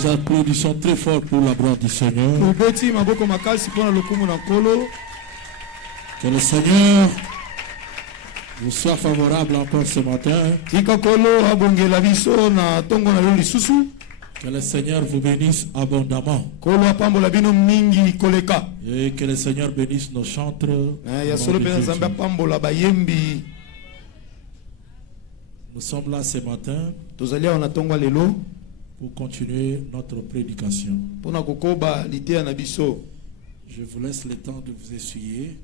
Nous applaudissons très fort pour la gloire du Seigneur. Que le Seigneur vous soit favorable encore ce matin. Que le Seigneur vous bénisse abondamment. Et que le Seigneur bénisse nos chantres. Nous sommes là ce matin pour continuer notre prédication. Je vous laisse le temps de vous essuyer.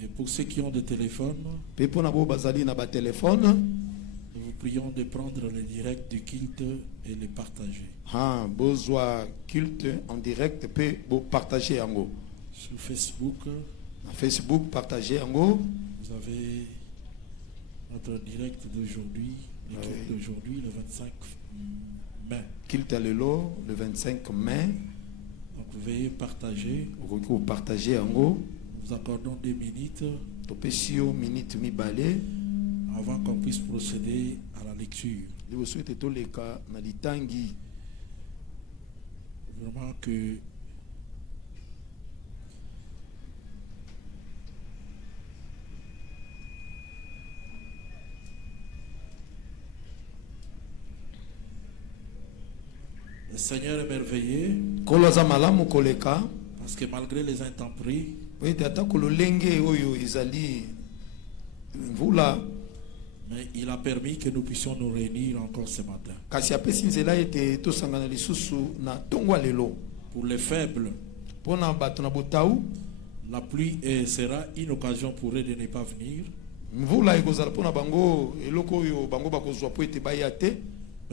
Et pour ceux qui ont des téléphones, nous vous prions de prendre le direct du culte et le partager. Culte en direct, partager sur Facebook, partager vous avez notre direct d'aujourd'hui, le culte d'aujourd'hui, le 25 mai. Culte à le 25 mai. Donc veuillez partager. Vous partagez nous accordons 2 minutes avant qu'on puisse procéder à la lecture. Vraiment que le Seigneur est merveilleux. Parce que malgré les intempéries, mais il a permis que nous puissions nous réunir encore ce matin. Pour les faibles, la pluie sera une occasion pour eux de ne pas venir. Mais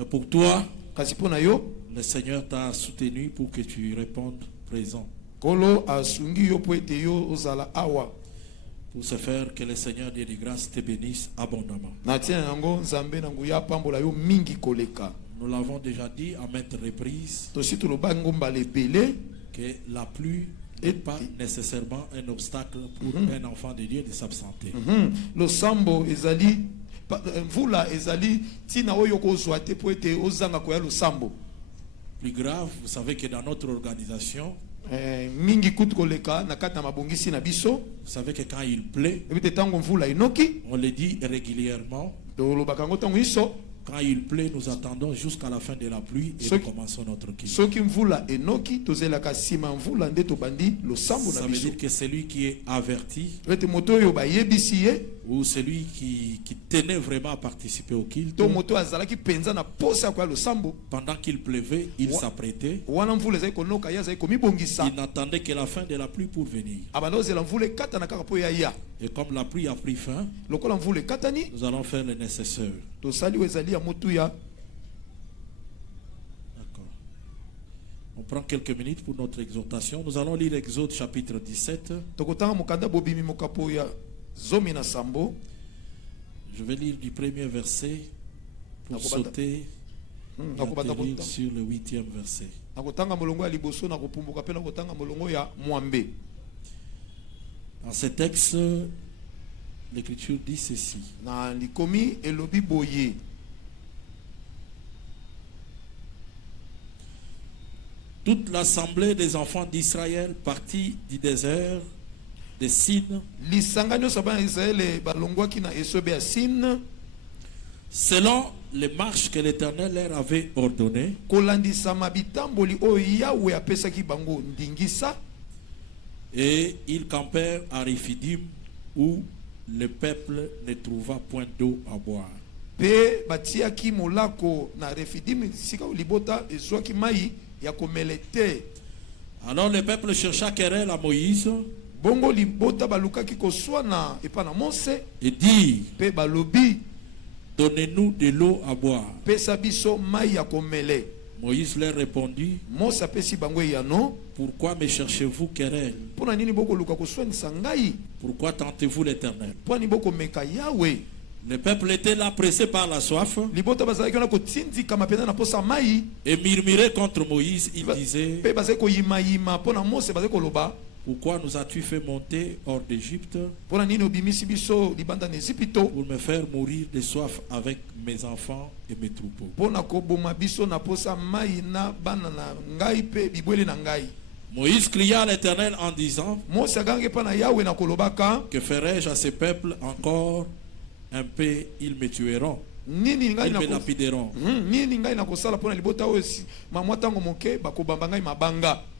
pour toi, le Seigneur t'a soutenu pour que tu répondes présent. Pour ce faire, que le Seigneur Dieu de grâce te bénisse abondamment. Nous l'avons déjà dit à maintes reprises que la pluie n'est pas nécessairement un obstacle pour un enfant de Dieu de s'absenter. Le sambo ezali mvula ezali tina oyo kozwa te po ete ozanga koya le sambo. Plus grave, vous savez que dans notre organisation, mingi kutu koleka na kata mabongisi na biso, vous savez que quand il pleut, on le dit régulièrement. Quand il pleut, nous attendons jusqu'à la fin de la pluie et nous commençons notre culte. Ça veut dire que celui qui est averti ou celui qui tenait vraiment à participer au culte, pendant qu'il pleuvait, il s'apprêtait. Il n'attendait que la fin de la pluie pour venir. Et comme la pluie a pris fin, nous allons faire le nécessaire. D'accord. On prend quelques minutes pour notre exhortation. Nous allons lire Exode chapitre 17. Je vais lire du premier verset pour sauter sur le 8e verset. Dans ce texte, l'Écriture dit ceci. Toute l'assemblée des enfants d'Israël partit du désert de Sin selon les marches que l'Éternel leur avait ordonnées. Et ils campèrent à Rephidim où le peuple ne trouva point d'eau à boire. Alors le peuple chercha querelle à Moïse et dit: donnez-nous de l'eau à boire. Moïse leur répondit: pourquoi me cherchez-vous querelle? Pourquoi tentez-vous l'Éternel? Le peuple était là pressé par la soif et murmurait contre Moïse. Il disait: pourquoi nous as-tu fait monter hors d'Égypte pour me faire mourir de soif avec mes enfants et mes troupeaux? Moïse cria à l'Éternel en disant, que ferai-je à ces peuples encore un peu, ils me tueront, ils me lapideront.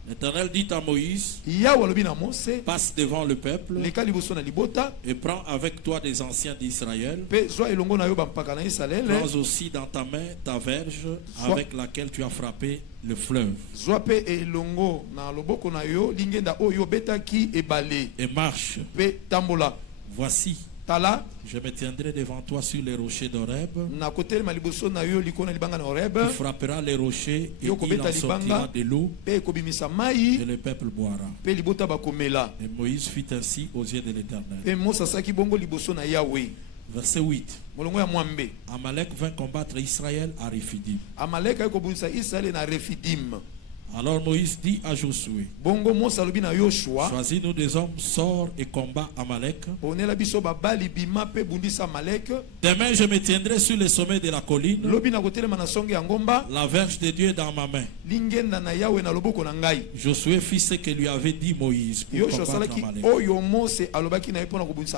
L'Éternel dit à Moïse, passe devant le peuple et prends avec toi des anciens d'Israël. Prends aussi dans ta main ta verge avec laquelle tu as frappé le fleuve. Et marche. Voici, je me tiendrai devant toi sur les rochers d'Horeb. Tu frapperas les rochers et il en sortira de l'eau et le peuple boira. Et Moïse fit ainsi aux yeux de l'Éternel. Verset 8. Amalek vint combattre Israël à Rephidim. Alors Moïse dit à Josué, choisis-nous des hommes, sors et combat Amalek. Demain je me tiendrai sur le sommet de la colline. La verge de Dieu est dans ma main. Josué fit ce que lui avait dit Moïse pour combattre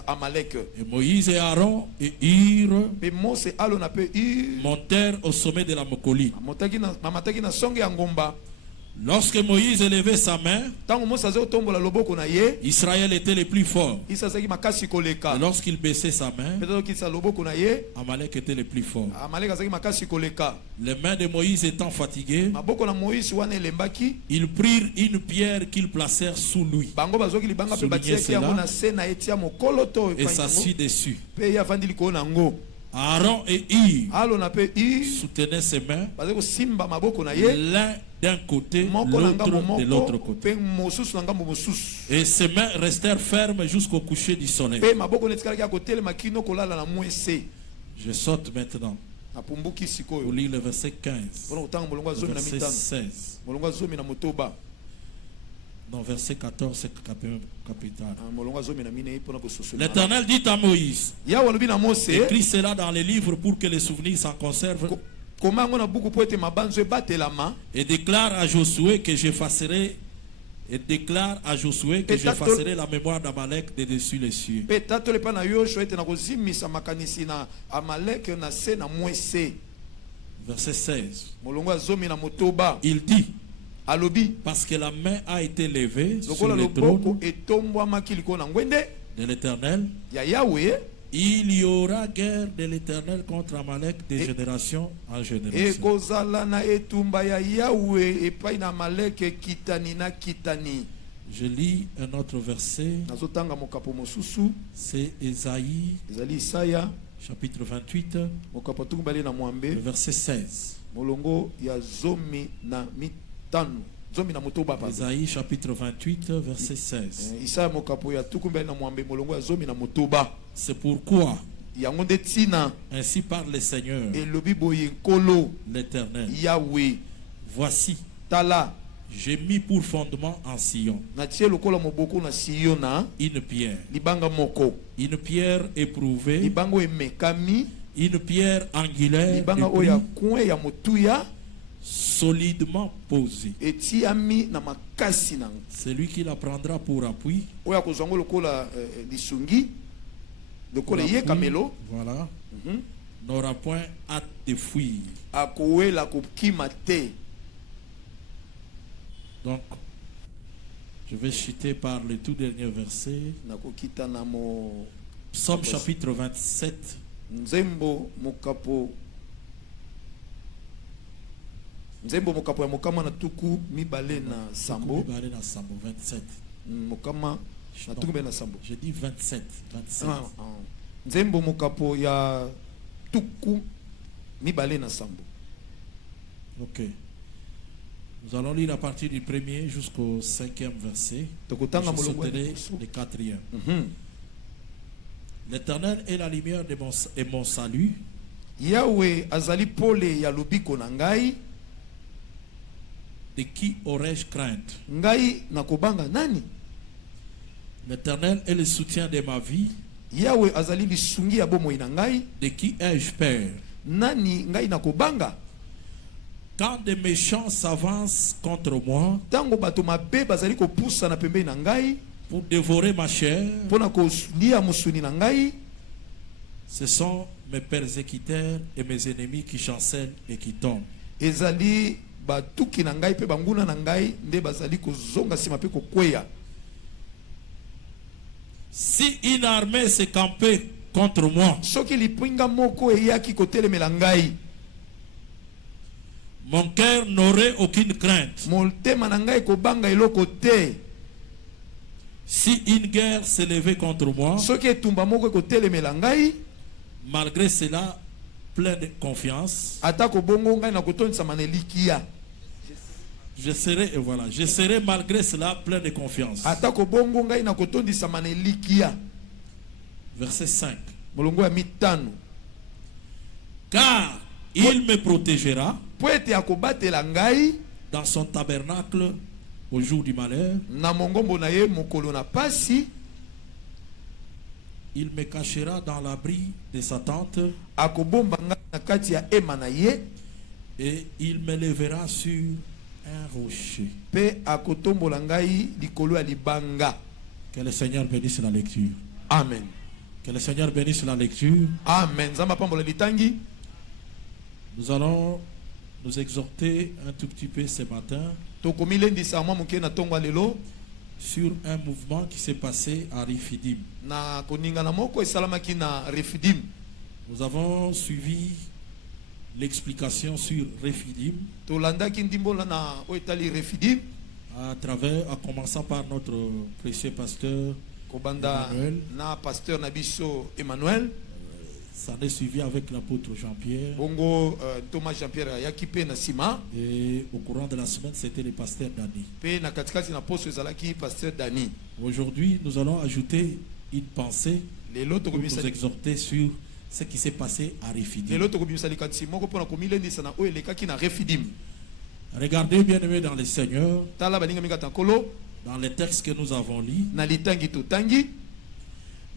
Amalek. Et Moïse et Aaron et Hur montèrent au sommet de la colline. Lorsque Moïse élevait sa main, Israël était le plus fort. Et lorsqu'il baissait sa main, Amalek était le plus fort. Les mains de Moïse étant fatiguées, ils prirent une pierre qu'ils placèrent sous lui, et s'assit dessus. Aaron et Hur soutenaient ses mains, l'un d'un côté, l'autre de l'autre côté. Et ses mains restèrent fermes jusqu'au coucher du soleil. Je saute maintenant pour lire le verset 15, le verset 16. Non, verset 14, c'est capital. L'Éternel dit à Moïse, écris cela dans les livres pour que les souvenirs s'en conservent. Et déclare à Josué que j'effacerai la mémoire d'Amalek de dessus les cieux. Verset 16. Il dit, parce que la main a été levée sur le trône de l'Éternel, il y aura guerre de l'Éternel contre Amalek de génération en génération. Je lis un autre verset. C'est Ésaïe, chapitre 28, verset 16. Ésaïe chapitre 28 verset 16. C'est pourquoi ainsi parle le Seigneur l'Éternel. Voici, j'ai mis pour fondement en Sion une pierre éprouvée, une pierre angulaire solidement posée. Celui qui la prendra pour appui, voilà, n'aura point hâte de fuir. Donc, je vais chuter par le tout dernier verset. Psaume chapitre 27. Nzembo mokapo ya mokama na tuku mibale na sambo. 27. Mokama na tuku mibale na sambo. Je dis 27. Nzembo mokapo ya tuku mibale na sambo. Ok. Nous allons lire à partir du 1er jusqu'au 5e verset. Je sauterai le 4e. L'Éternel est la lumière de mon salut. Yahweh azali pole ya lubiko na ngai. De qui aurais-je crainte? Ngai nakobanga nani? L'Éternel est le soutien de ma vie. Yahweh azali lisungi ya bomoi na ngai. De qui ai-je peur? Nani ngai nakobanga? Quand des méchants s'avancent contre moi, tango bato mabe bazali kopusa na pembeni na ngai pour dévorer ma chair, pona kolia musuni na ngai, ce sont mes persécuteurs et mes ennemis qui chancellent et qui tombent. Ezali batuki na ngai pe banguna na ngai nde bazali kozonga sima pe kokweya. Si une armée s'est campée contre moi, soki lipinga moko eyaki kotelemela ngai, mon cœur n'aurait aucune crainte. motema na ngai kobanga eloko te. Si une guerre s'est levée contre moi, soki etumba moko kotelemela ngai, malgré cela, plein de confiance, atako bongo ngai na kotondisa manelikia. je serai malgré cela plein de confiance. Atako bongo ngai na kotondisa manelikia. Verset 5. Molongo ya mitano. Car il me protégera Poete akobatela ngai dans son tabernacle au jour du malheur. na mongombo na ye mokolo na pasi. Il me cachera dans l'abri de sa tente. Akobomba ngai na kati ya ema na ye. Et il me lèvera sur un rocher. Pe akotombola ngai likolo ya libanga. Que le Seigneur bénisse la lecture. Amen. Que le Seigneur bénisse la lecture. Amen. Zamba pambola litangi. Nous allons nous exhorter un tout petit peu ce matin Tokomilendisa mwa muke na tongo lelo sur un mouvement qui s'est passé à Rifidim. na koninga na moko esalamaki na Refidim. Nous avons suivi l'explication sur Refidim Tolandaki ndimbola na oetali Refidim à commençant par notre précieux pasteur kobanda Emmanuel. na pasteur Nabiso Emmanuel. Ça est suivi avec l'apôtre Jean-Pierre. Bongo Thomas Jean-Pierre Yakipe na sima. Et au courant de la semaine, c'était le pasteur Dani. Pe na katikati na poso ezalaki pasteur Dani. Aujourd'hui, nous allons ajouter une pensée Lelo pour nous exhorter sur ce qui s'est passé à Refidim. Lelo tokobimisa likati moko pona komilendisa na oyo elekaki na Refidim. Regardez, bien-aimés dans le Seigneur, Tala baninga minga tankolo dans les textes que nous avons lus, na litangi totangi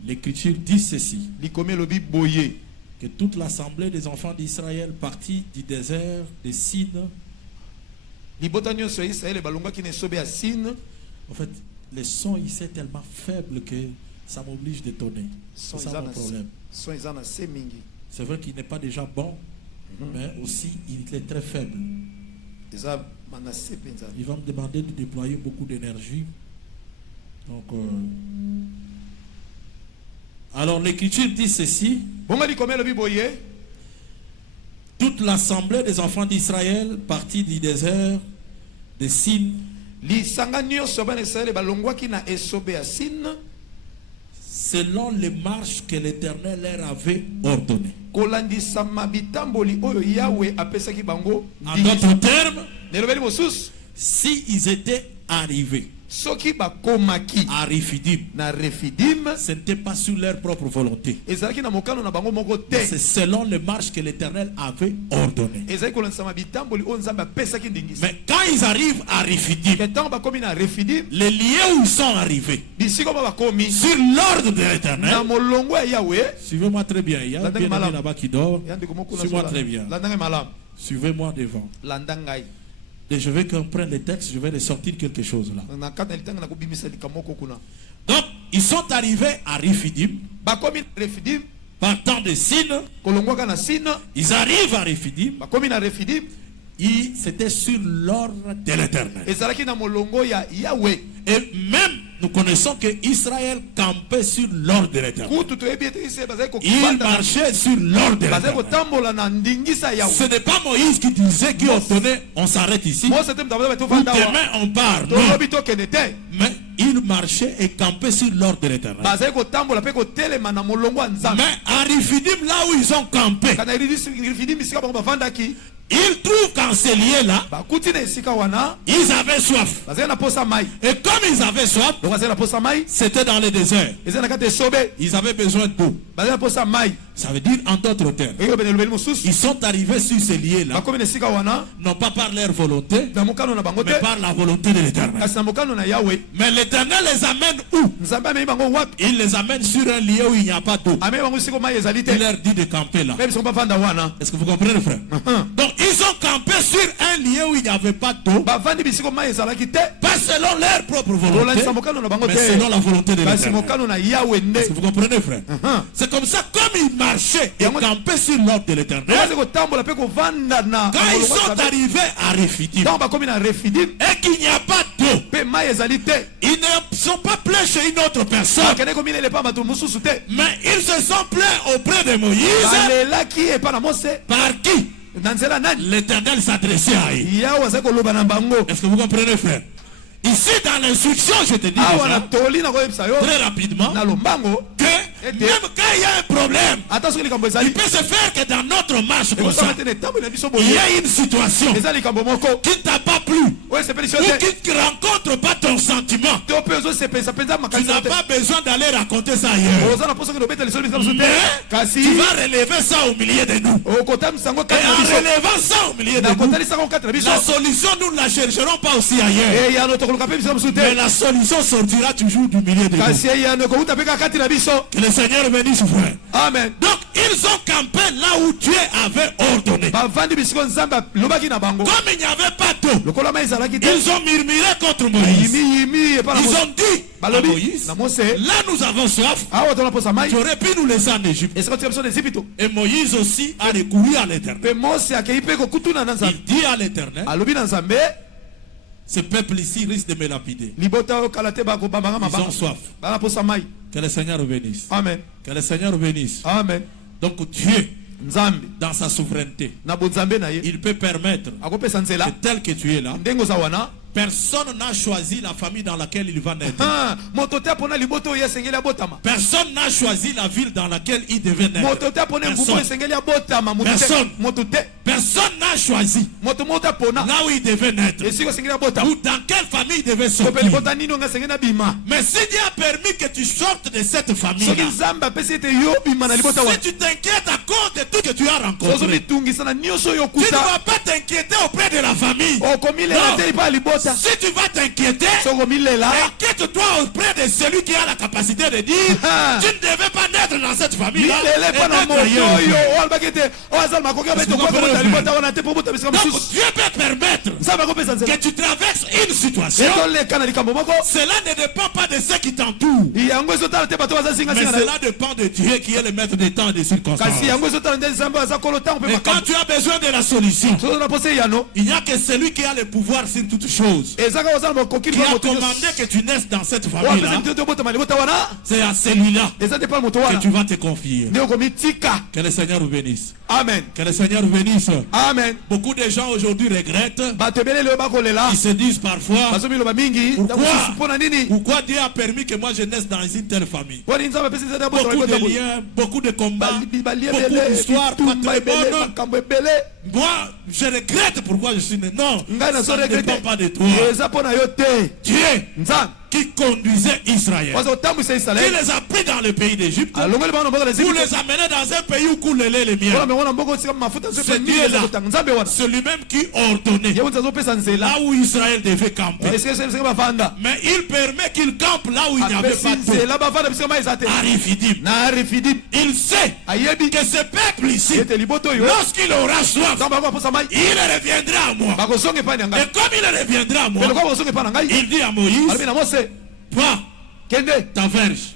l'Écriture dit ceci: likome lobi boye que toute l'assemblée des enfants d'Israël partis du désert de Sin, libota nyonso ya Israele balongaki na esobe ya Sin. en fait, le son ici est tellement faible que ça m'oblige de tonner. C'est ça mon problème. Son eza na se mingi. C'est vrai qu'il n'est pas déjà bon, mais aussi il est très faible. Eza manase penza. Il va me demander de déployer beaucoup d'énergie. Donc, alors l'Écriture dit ceci: Bonga likome lobi boye toute l'assemblée des enfants d'Israël partis du désert de Sin, lisanga nyonso bana Israele balongwaki na esobe ya Sin selon les marches que l'Éternel leur avait ordonnées. kolandisa mabitamboli oyo Yahweh apesaki bango. En d'autres termes, Nelobeli mosusu si ils étaient arrivés soki bakomaki à Refidim, na Refidim ce n'était pas sur leur propre volonté. ezalaki na mokano na bango moko te. C'est selon les marches que l'Éternel avait ordonnées. ezalaki kolandisa mabitamboli oyo Nzambe apesaki ndingisa. Mais quand ils arrivent à Refidim, ke ntango bakomi na Refidim les lieux où ils sont arrivés, bisika oyo bakomi sur l'ordre de na l'Éternel, molongo ya Yahweh. suivez-moi très bien. Il y a un bien-aimé là-bas qui dort. Ya ndeko moko na Suis-moi zola. très bien. Landanga malamu. Suivez-moi devant. Landa ngai. Et je vais qu'on prenne les textes, je vais les sortir quelque chose là. Na kata litanga na kobimisa likamoko kuna. Donc, ils sont arrivés à Refidim, Bakomi na Refidim partant de Sin, kolongwaka na Sin. ils arrivent à Refidim, Bakomi na Refidim c'était sur l'ordre de l'Éternel. ezalaki na molongo ya Yahweh. Et même, nous connaissons que Israël campait sur l'ordre de l'Éternel. Kutu toyebi ete Israele bazali Il kokubanda marchait sur l'ordre de bazali l'Éternel. kotambola na ndingisa ya Ce Yahweh. n'est pas Moïse qui disait on s'arrête ici. Mose te mtabola bato Ou fanda wa. demain on part. Non. Tolobi tokende te. Mais il marchait et campait sur l'ordre de l'Éternel. Bazali kotambola pe kotelema na molongo ya Nzambe. Mais à Refidim, là où ils ont campé, Kana Refidim bisika bango bavandaki ils trouvent qu'en ces lieux-là, ils avaient soif. Et comme ils avaient soif, c'était dans le désert. Ils avaient besoin d'eau. Ça veut dire en d'autres termes, ils sont arrivés sur ces lieux-là, non pas par leur volonté, mais par la volonté de l'Éternel. Mais l'Éternel les amène où? Il les amène sur un lieu où il n'y a pas d'eau. Il leur dit de camper là. Est-ce que vous comprenez, frère? Donc ils ont campé sur un lieu où il n'y avait pas d'eau, pas selon leur propre volonté, mais selon la volonté de l'Éternel. Est-ce que vous comprenez, frère? C'est comme ça, comme ils marchaient et campaient sur l'ordre de l'Éternel, quand ils sont arrivés à Rephidim et qu'il n'y a pas d'eau, ils ne sont pas plaints chez une autre personne, mais ils se sont plaints auprès de Moïse. Par qui? L'Éternel s'adressait à eux. Est-ce que vous comprenez, frère? Ici dans l'instruction, je te dis déjà, très rapidement, que même quand il y a un problème, il peut se faire que dans notre marche comme ça, il y a une situation qui ne t'a pas plu, ou qui ne rencontre pas ton sentiment. Tu n'as pas besoin d'aller raconter ça ailleurs. Mais tu vas relever ça au milieu de nous. Et en relevant ça au milieu de nous, la solution, nous ne la chercherons pas aussi ailleurs. Mais la solution sortira toujours du milieu de nous. Que le Seigneur bénisse, frère. Amen. Donc ils ont campé là où Dieu avait ordonné. Comme il n'y avait pas d'eau, ils ont murmuré contre Moïse. Ils ont dit à Moïse, là nous avons soif, tu aurais pu nous laisser en Égypte. Et Moïse aussi a recouru à l'Éternel. Il dit à l'Éternel, ce peuple ici risque de me lapider. Ils ont soif. Que le Seigneur bénisse. Amen. Que le Seigneur bénisse. Amen. Donc Dieu, dans sa souveraineté, il peut permettre que tel que tu es là, personne n'a choisi la famille dans laquelle il va naître. Personne n'a choisi la ville dans laquelle il devait naître. Personne n'a choisi là où il devait naître ou dans quelle famille il devait sortir. Mais si Dieu a permis que tu sortes de cette famille-là, si tu t'inquiètes à cause de tout ce que tu as rencontré, tu ne vas pas t'inquiéter auprès de la famille. Non. Si tu vas t'inquiéter, inquiète-toi auprès de celui qui a la capacité de dire tu ne devais pas naître dans cette famille-là. Donc Dieu peut permettre que tu traverses une situation. Cela ne dépend pas de ceux qui t'entourent, mais cela dépend de Dieu qui est le maître des temps et des circonstances. Et quand tu as besoin de la solution, il n'y a que celui qui a le pouvoir sur toutes choses, qui a commandé que tu naisses dans cette famille-là. C'est à celui-là que tu vas te confier. Que le Seigneur vous bénisse. Amen. Que le Seigneur vous bénisse. Amen. Beaucoup de gens aujourd'hui regrettent. Ils se disent parfois, pourquoi Dieu a permis que moi je naisse dans une telle famille. Beaucoup de liens, beaucoup de combats, beaucoup d'histoires pas très bonnes. Moi, je regrette pourquoi je suis né. Non, ça ne dépend pas de toi. Dieu qui conduisait Israël, qui les a pris dans le pays d'Égypte, pour les amener dans un pays où coule le lait et le miel. C'est Dieu-là, c'est lui-même qui ordonnait là où Israël devait camper. Mais il permet qu'il campe là où il n'y avait pas d'eau. À Rephidim. Il sait que ce peuple ici, lorsqu'il aura soif, il reviendra à moi. Et comme il reviendra à moi, il dit à Moïse, toi, ta verge,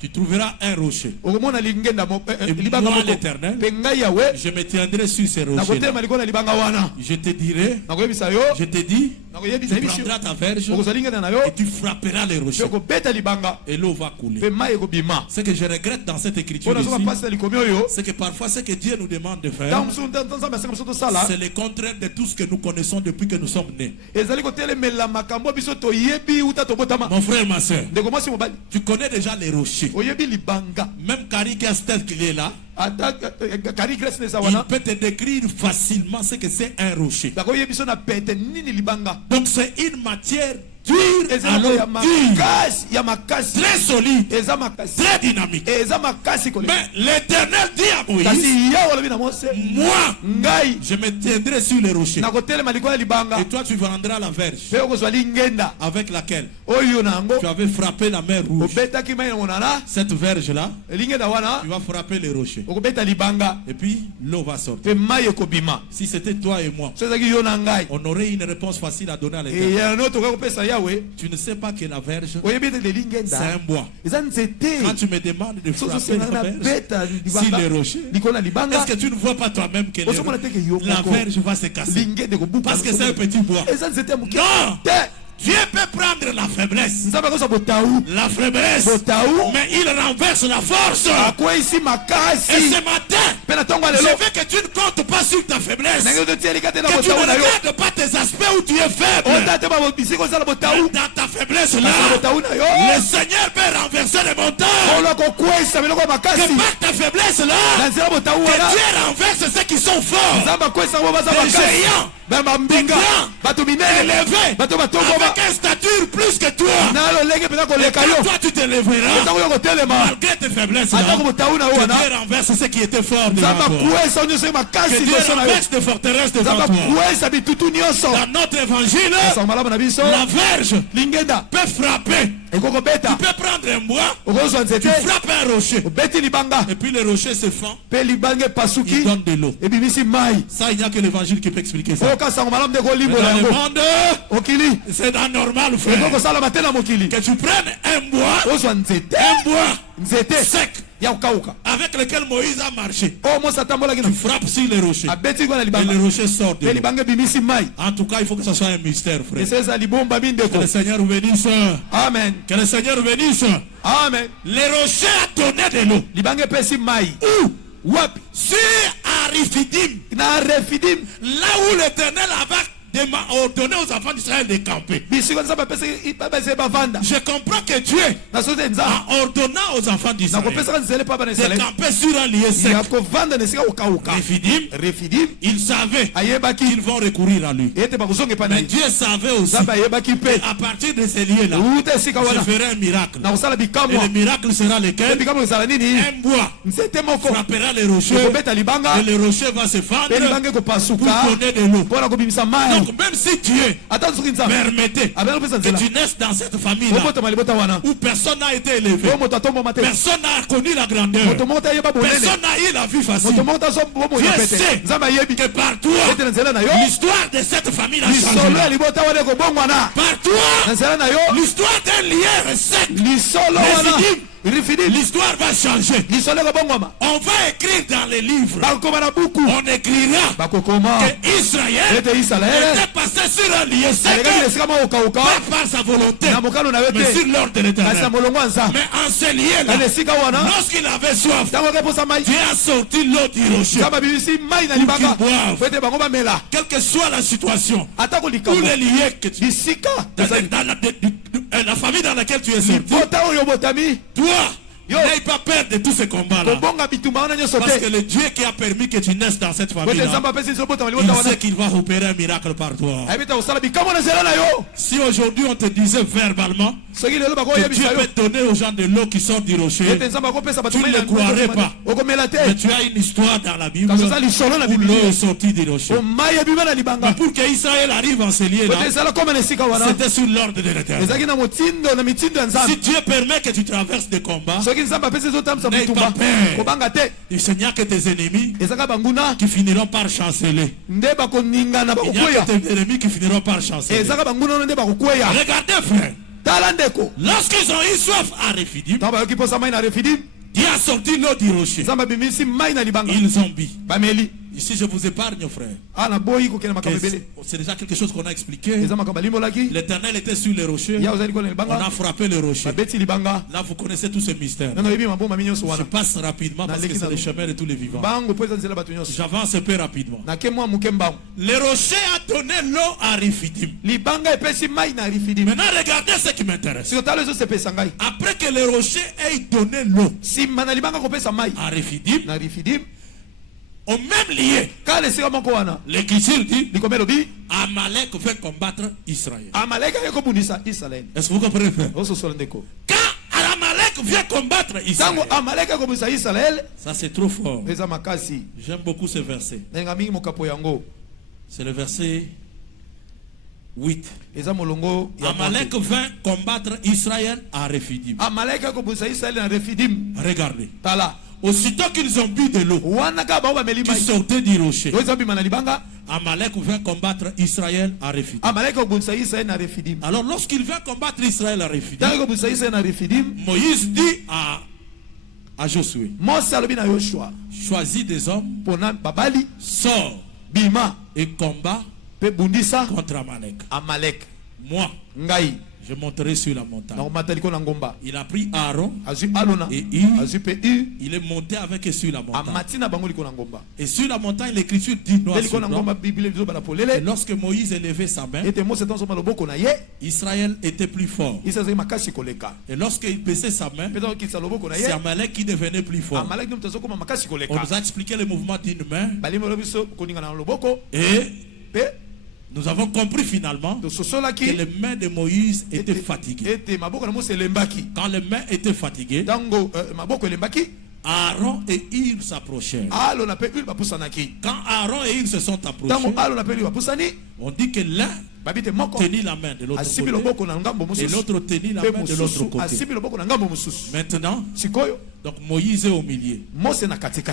tu trouveras un rocher. Et moi, l'Éternel, je me tiendrai sur ces rochers. Je te dirai, je te dis, tu prendras ta verge et tu frapperas les rochers. Et l'eau va couler. Ce que je regrette dans cette écriture ici, c'est que parfois ce que Dieu nous demande de faire, c'est le contraire de tout ce que nous connaissons depuis que nous sommes nés. Mon frère, ma soeur, tu connais déjà les rochers. Même Karigas tel qu'il est là, Il peut te décrire facilement ce que c'est un rocher. Donc c'est une matière dure, très solide, très dynamique. Mais l'Éternel dit à Moïse, moi, je me tiendrai sur les rochers. Et toi, tu vendras la verge avec laquelle tu avais frappé la mer rouge. Cette verge-là, tu vas frapper les rochers. Et puis, l'eau va sortir. Si c'était toi et moi, on aurait une réponse facile à donner à l'Éternel. Tu ne sais pas que la verge, c'est un bois. Quand tu me demandes de frapper la verge sur les rochers, est-ce que tu ne vois pas toi-même que la verge va se casser? Parce que c'est un petit bois. Non! Dieu peut prendre la faiblesse, mais il renverse la force. Et ce matin, je veux que tu ne comptes pas sur ta faiblesse, que tu ne regardes pas tes aspects où tu es faible. Dans ta faiblesse là, le Seigneur peut renverser les montagnes. Que par ta faiblesse là, que Dieu renverse ceux qui sont forts, les géants, des grands, élevés, avec une stature plus que toi. Et quand toi tu te lèveras, malgré tes faiblesses là, que Dieu renverse ceux qui étaient forts devant toi. Que Dieu renverse des forteresses devant toi. Dans notre évangile, la verge peut frapper. Tu peux prendre un bois, tu frappes un rocher, et puis le rocher se fend, il donne de l'eau. Ça, il n'y a que l'évangile qui peut expliquer ça. Dans le monde, c'est anormal, frère, que tu prennes un bois sec avec lequel Moïse a marché. Tu frappes sur les rochers et le rocher sort de l'eau. En tout cas, il faut que ce soit un mystère, frère. Que le Seigneur bénisse. Amen. Que le Seigneur bénisse. Amen. Les rochers a donné de l'eau. Où? Sur Arifidim. Là où l'Éternel avait ordonné aux enfants d'Israël de camper. Je comprends que Dieu a ordonné aux enfants d'Israël de camper sur un lieu sec. Rephidim, ils savaient qu'ils vont recourir à lui. Mais Dieu savait aussi qu'à partir de ces lieux-là, je ferai un miracle. Et le miracle sera lequel? Un bois frappera les rochers et le rocher va se fendre pour donner de l'eau. Donc même si Dieu permettait que tu naisses dans cette famille-là où personne n'a été élevé, personne n'a connu la grandeur, personne n'a eu la vie facile, Dieu sait que par toi, l'histoire de cette famille a changé. Par toi, l'histoire d'un lien sec, l'histoire va changer. On va écrire dans les livres. On écrira que Israël était passé sur un lieu sec, pas par sa volonté, mais sur l'ordre de l'Éternel. Mais en ce lieu-là, lorsqu'il avait soif, Dieu a sorti l'eau du rocher pour qu'il boive. Quelle que soit la situation, tous les lieux que tu la famille dans laquelle tu es sorti, toi, n'aie pas peur de tous ces combats-là. Parce que le Dieu qui a permis que tu naisses dans cette famille-là, il sait qu'il va opérer un miracle par toi. Si aujourd'hui on te disait verbalement que Dieu peut donner aux gens de l'eau qui sort du rocher, tu ne le croirais pas. Mais tu as une histoire dans la Bible où l'eau est sortie du rocher. Mais pour qu'Israël arrive en ce lieu-là, c'était sous l'ordre de l'Éternel. Si Dieu permet que tu traverses des combats, n'aie pas peur. Il n'y a que tes ennemis qui finiront par chanceler. Il n'y a que tes ennemis qui finiront par chanceler. Regardez, frère. Lorsqu'ils ont eu soif à Rephidim, Dieu a sorti l'eau du rocher. Ils ont bu. Ici, je vous épargne, frère. C'est déjà quelque chose qu'on a expliqué. L'Éternel était sur les rochers. On a frappé les rochers. Là, vous connaissez tous ces mystères. Je passe rapidement parce que c'est le chemin de tous les vivants. J'avance un peu rapidement. Le rocher a donné l'eau à Rephidim. Maintenant, regardez ce qui m'intéresse. Après que le rocher ait donné l'eau à Rephidim, au même lieu, l'Écriture dit Amalek veut combattre Israël. Est-ce que vous comprenez? Quand Amalek vient combattre Israël, ça c'est trop fort. J'aime beaucoup ce verset. C'est le verset 8. Amalek vint combattre Israël à Rephidim. Regardez. Aussitôt qu'ils ont bu de l'eau qui sortait du rocher, Amalek vint combattre Israël à Rephidim. Alors lorsqu'il vint combattre Israël à Rephidim, Moïse dit à Josué, choisis des hommes, sors et combat contre Amalek. Moi, je monterai sur la montagne. Il a pris Aaron et il est monté avec eux sur la montagne. Et sur la montagne, l'Écriture dit noir sur blanc, et lorsque Moïse élevait sa main, Israël était plus fort. Et lorsqu'il baissait sa main, c'est Amalek qui devenait plus fort. On nous a expliqué le mouvement d'une main. Et nous avons compris finalement que les mains de Moïse étaient fatiguées. Quand les mains étaient fatiguées, Aaron et Hur s'approchèrent. Quand Aaron et Hur se sont approchés, on dit que l'un tenait la main de l'autre côté et l'autre tenait la main de l'autre côté. Maintenant, donc Moïse est au milieu.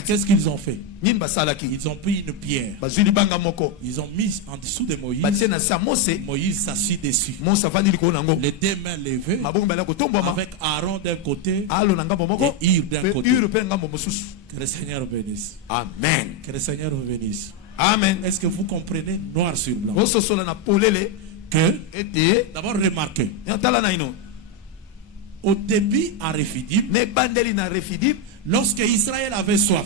Qu'est-ce qu'ils ont fait? Ils ont pris une pierre. Ils ont mis en dessous de Moïse. Moïse s'assit dessus. Les deux mains levées avec Aaron d'un côté et Hur d'un côté. Que le Seigneur bénisse. Amen. Que le Seigneur vous bénisse. Amen. Est-ce que vous comprenez noir sur blanc? Que d'abord remarquez, au début à Rephidim, lorsque Israël avait soif,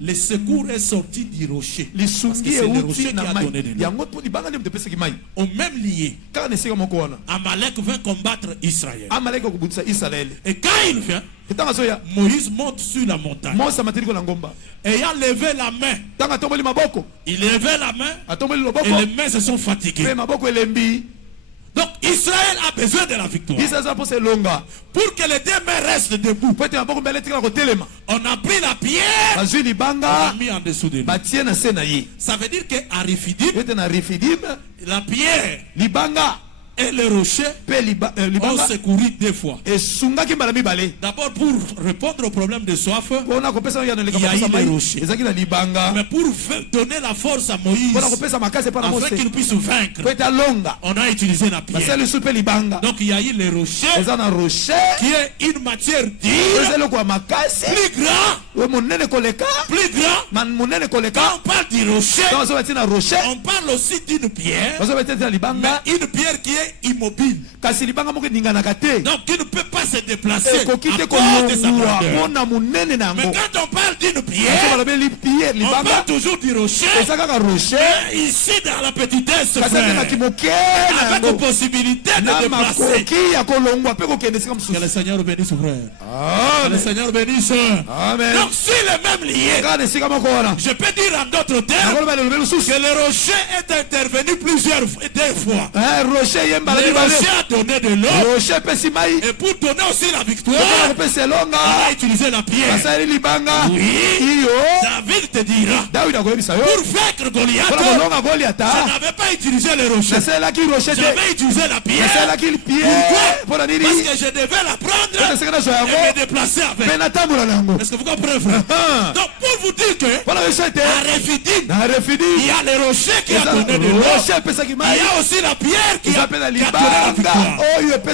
le secours est sorti du rocher. Parce que c'est le rocher qui a donné de l'eau. Au même lieu, Amalek vint combattre Israël. Et quand il vient, Moïse monte sur la montagne. Ayant levé la main, il levait la main et les mains se sont fatiguées. Donc Israël a besoin de la victoire. Pour que les deux mains restent debout, on a pris la pierre, on a mis en dessous de l'eau. Ça veut dire qu'à Rephidim, la pierre et le rocher ont secouru deux fois. D'abord pour répondre au problème de soif, il y a eu le rocher. Mais pour donner la force à Moïse, afin qu'il puisse vaincre, on a utilisé la pierre. Donc il y a eu le rocher, qui est une matière dure, plus grand. Quand on parle du rocher, on parle aussi d'une pierre, mais une pierre qui est immobile. Donc il ne peut pas se déplacer à cause de sa grandeur. Mais quand on parle d'une pierre, on parle toujours du rocher. Mais ici dans la petitesse, frère, avec la possibilité de déplacer. Que le Seigneur bénisse, frère. Que le Seigneur bénisse. Donc sur le même lieu, je peux dire en d'autres termes que le rocher est intervenu plusieurs fois. Le rocher a donné de l'eau. Et pour donner aussi la victoire, on a utilisé la pierre. Oui. David te dira, pour vaincre Goliath, je n'avais pas utilisé le rocher. J'avais utilisé la pierre. Pourquoi? Parce que je devais la prendre et me déplacer avec. Est-ce que vous comprenez, frère? Donc pour vous dire que à Rephidim, il y a le rocher qui a donné de l'eau. Il y a aussi la pierre qui a donné la victoire.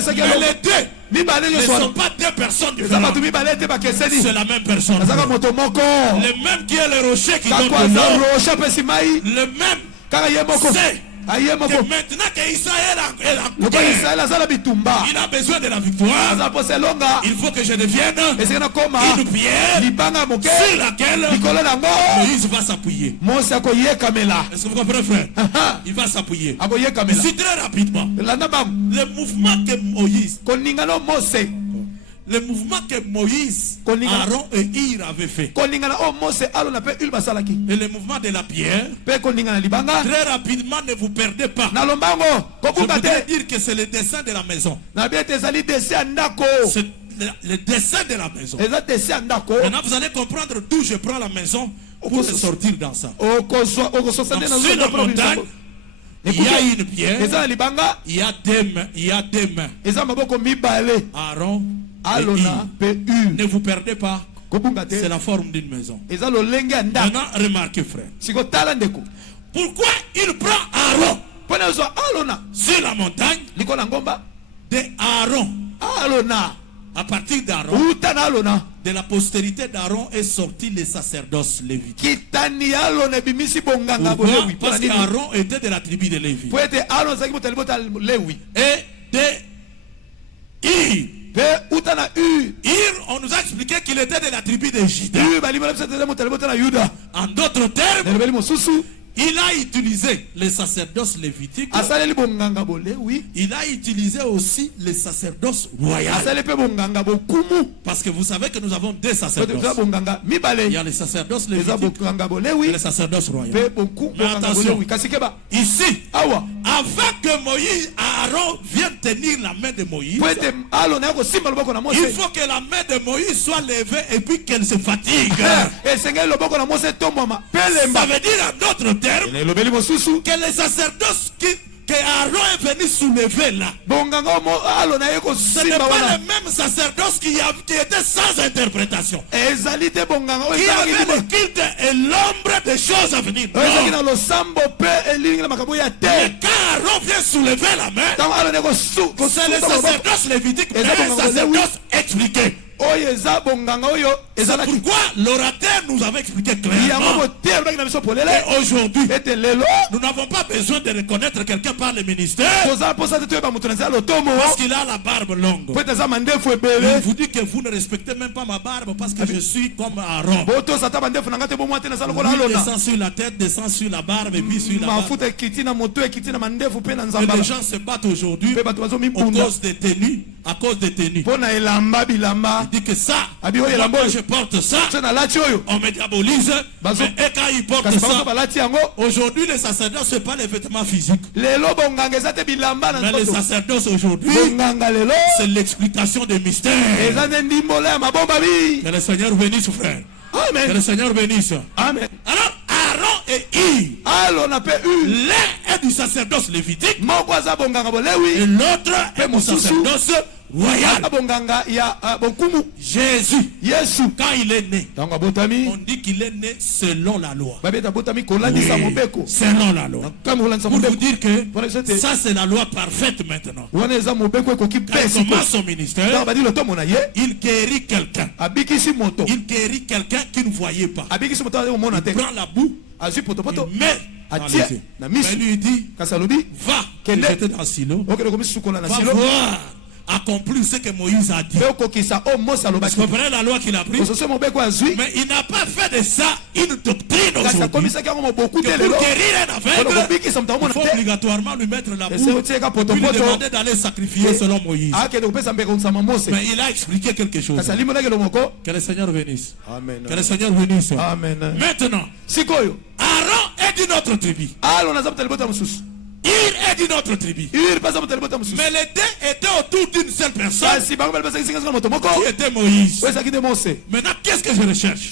Mais les deux ne sont pas deux personnes différentes. C'est la même personne. Le même qui est le rocher qui donne de l'eau. Le même c'est que maintenant que Israël il a besoin de la victoire. Il faut que je devienne une pierre sur laquelle Moïse va s'appuyer. Est-ce que vous comprenez, frère? Il va s'appuyer. C'est très rapidement. Le mouvement que Moïse, Aaron et Ir avaient fait. Et le mouvement de la pierre, très rapidement, ne vous perdez pas. Je voudrais dire que c'est le dessin de la maison. C'est le dessin de la maison. Maintenant, vous allez comprendre d'où je prends la maison pour sortir dans ça. Donc, sur la montagne, il y a une pierre, il y a deux mains. Aaron et Ir. Ne vous perdez pas. C'est la forme d'une maison. Maintenant, remarquez, frère. Pourquoi il prend Aaron sur la montagne de Aaron? À partir d'Aaron, de la postérité d'Aaron est sorti le sacerdoce lévitique. Pourquoi? Parce qu'Aaron était de la tribu de Lévi. Et de Ir, on nous a expliqué qu'il était de la tribu de Juda. En d'autres termes, il a utilisé le sacerdoce lévitique. Il a utilisé aussi le sacerdoce royal. Parce que vous savez que nous avons deux sacerdoces. Il y a le sacerdoce lévitique et le sacerdoce royal. Mais attention, ici, avant que Moïse, Aaron vienne tenir la main de Moïse, il faut que la main de Moïse soit levée et puis qu'elle se fatigue. Ça veut dire en d'autres termes que les sacerdoces que Aaron est venu soulever là, ce n'est pas le même sacerdoce qui était sans interprétation, qui avait le culte et l'ombre des choses à venir. Mais quand Aaron vient soulever la main, c'est le sacerdoce lévitique, mais le sacerdoce expliqué. C'est pourquoi l'orateur nous avait expliqué clairement qu'aujourd'hui, nous n'avons pas besoin de reconnaître quelqu'un par le ministère parce qu'il a la barbe longue. Il vous dit que vous ne respectez même pas ma barbe parce que je suis comme Aaron. Lui descend sur la tête, descend sur la barbe et puis sur la barbe. Et les gens se battent aujourd'hui à cause des tenues. À cause des tenues. Il dit que ça, moi je porte ça, on me diabolise, mais quand il porte ça, aujourd'hui les sacerdoces ce n'est pas les vêtements physiques. Mais les sacerdoces aujourd'hui, c'est l'explication des mystères. Que le Seigneur bénisse, frère. Amen. Que le Seigneur bénisse. Amen. Alors, Aaron et Ir, l'un est du sacerdoce lévitique et l'autre est du sacerdoce royal. Jésus, quand il est né, on dit qu'il est né selon la loi. Oui, selon la loi. Pour vous dire que ça c'est la loi parfaite maintenant. Quand il commence son ministère, il guérit quelqu'un. Il guérit quelqu'un qui ne voyait pas. Il prend la boue, il met dans les yeux. Mais lui dit, va, il était dans le silo, va voir accomplir ce que Moïse a dit. Vous comprenez la loi qu'il a prise? Mais il n'a pas fait de ça une doctrine aujourd'hui. Pour guérir un aveugle, il faut obligatoirement lui mettre la boue puis lui demander d'aller sacrifier selon Moïse. Mais il a expliqué quelque chose. Que le Seigneur bénisse. Amen. Que le Seigneur bénisse. Amen. Maintenant, Aaron est d'une autre tribu. Ir est d'une autre tribu. Mais les deux étaient autour d'une seule personne qui était Moïse. Maintenant, qu'est-ce que je recherche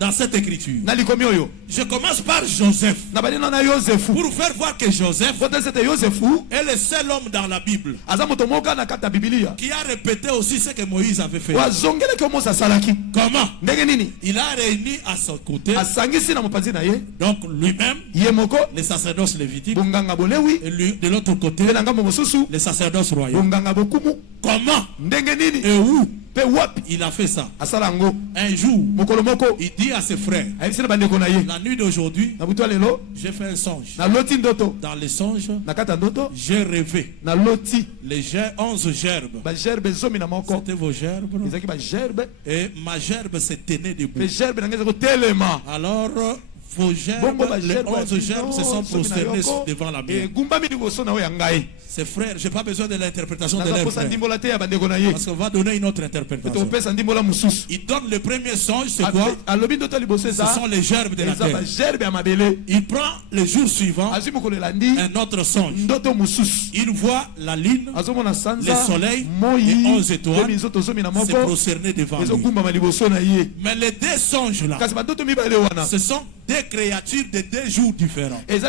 dans cette écriture? Je commence par Joseph pour faire voir que Joseph est le seul homme dans la Bible qui a répété aussi ce que Moïse avait fait. Comment? Il a réuni à son côté, donc lui-même, les sacerdoces lévitiques, et de l'autre côté, les sacerdoces royaux. Comment et où il a fait ça? Un jour, il dit à ses frères, la nuit d'aujourd'hui, j'ai fait un songe. Dans les songes, j'ai rêvé les 11 gerbes. C'était vos gerbes. Et ma gerbe se tenait debout. Alors, vos gerbes, les 11 gerbes se sont prosternés devant la mienne. Ces frères, je n'ai pas besoin de l'interprétation de leurs frères. Parce qu'on va donner une autre interprétation. Il donne le premier songe, c'est quoi? Ce sont les gerbes de la terre. Il prend le jour suivant un autre songe. Il voit la lune, le soleil et 11 étoiles se prosterner devant lui. Mais les deux songes là, ce sont deux créatures de deux jours différents. Les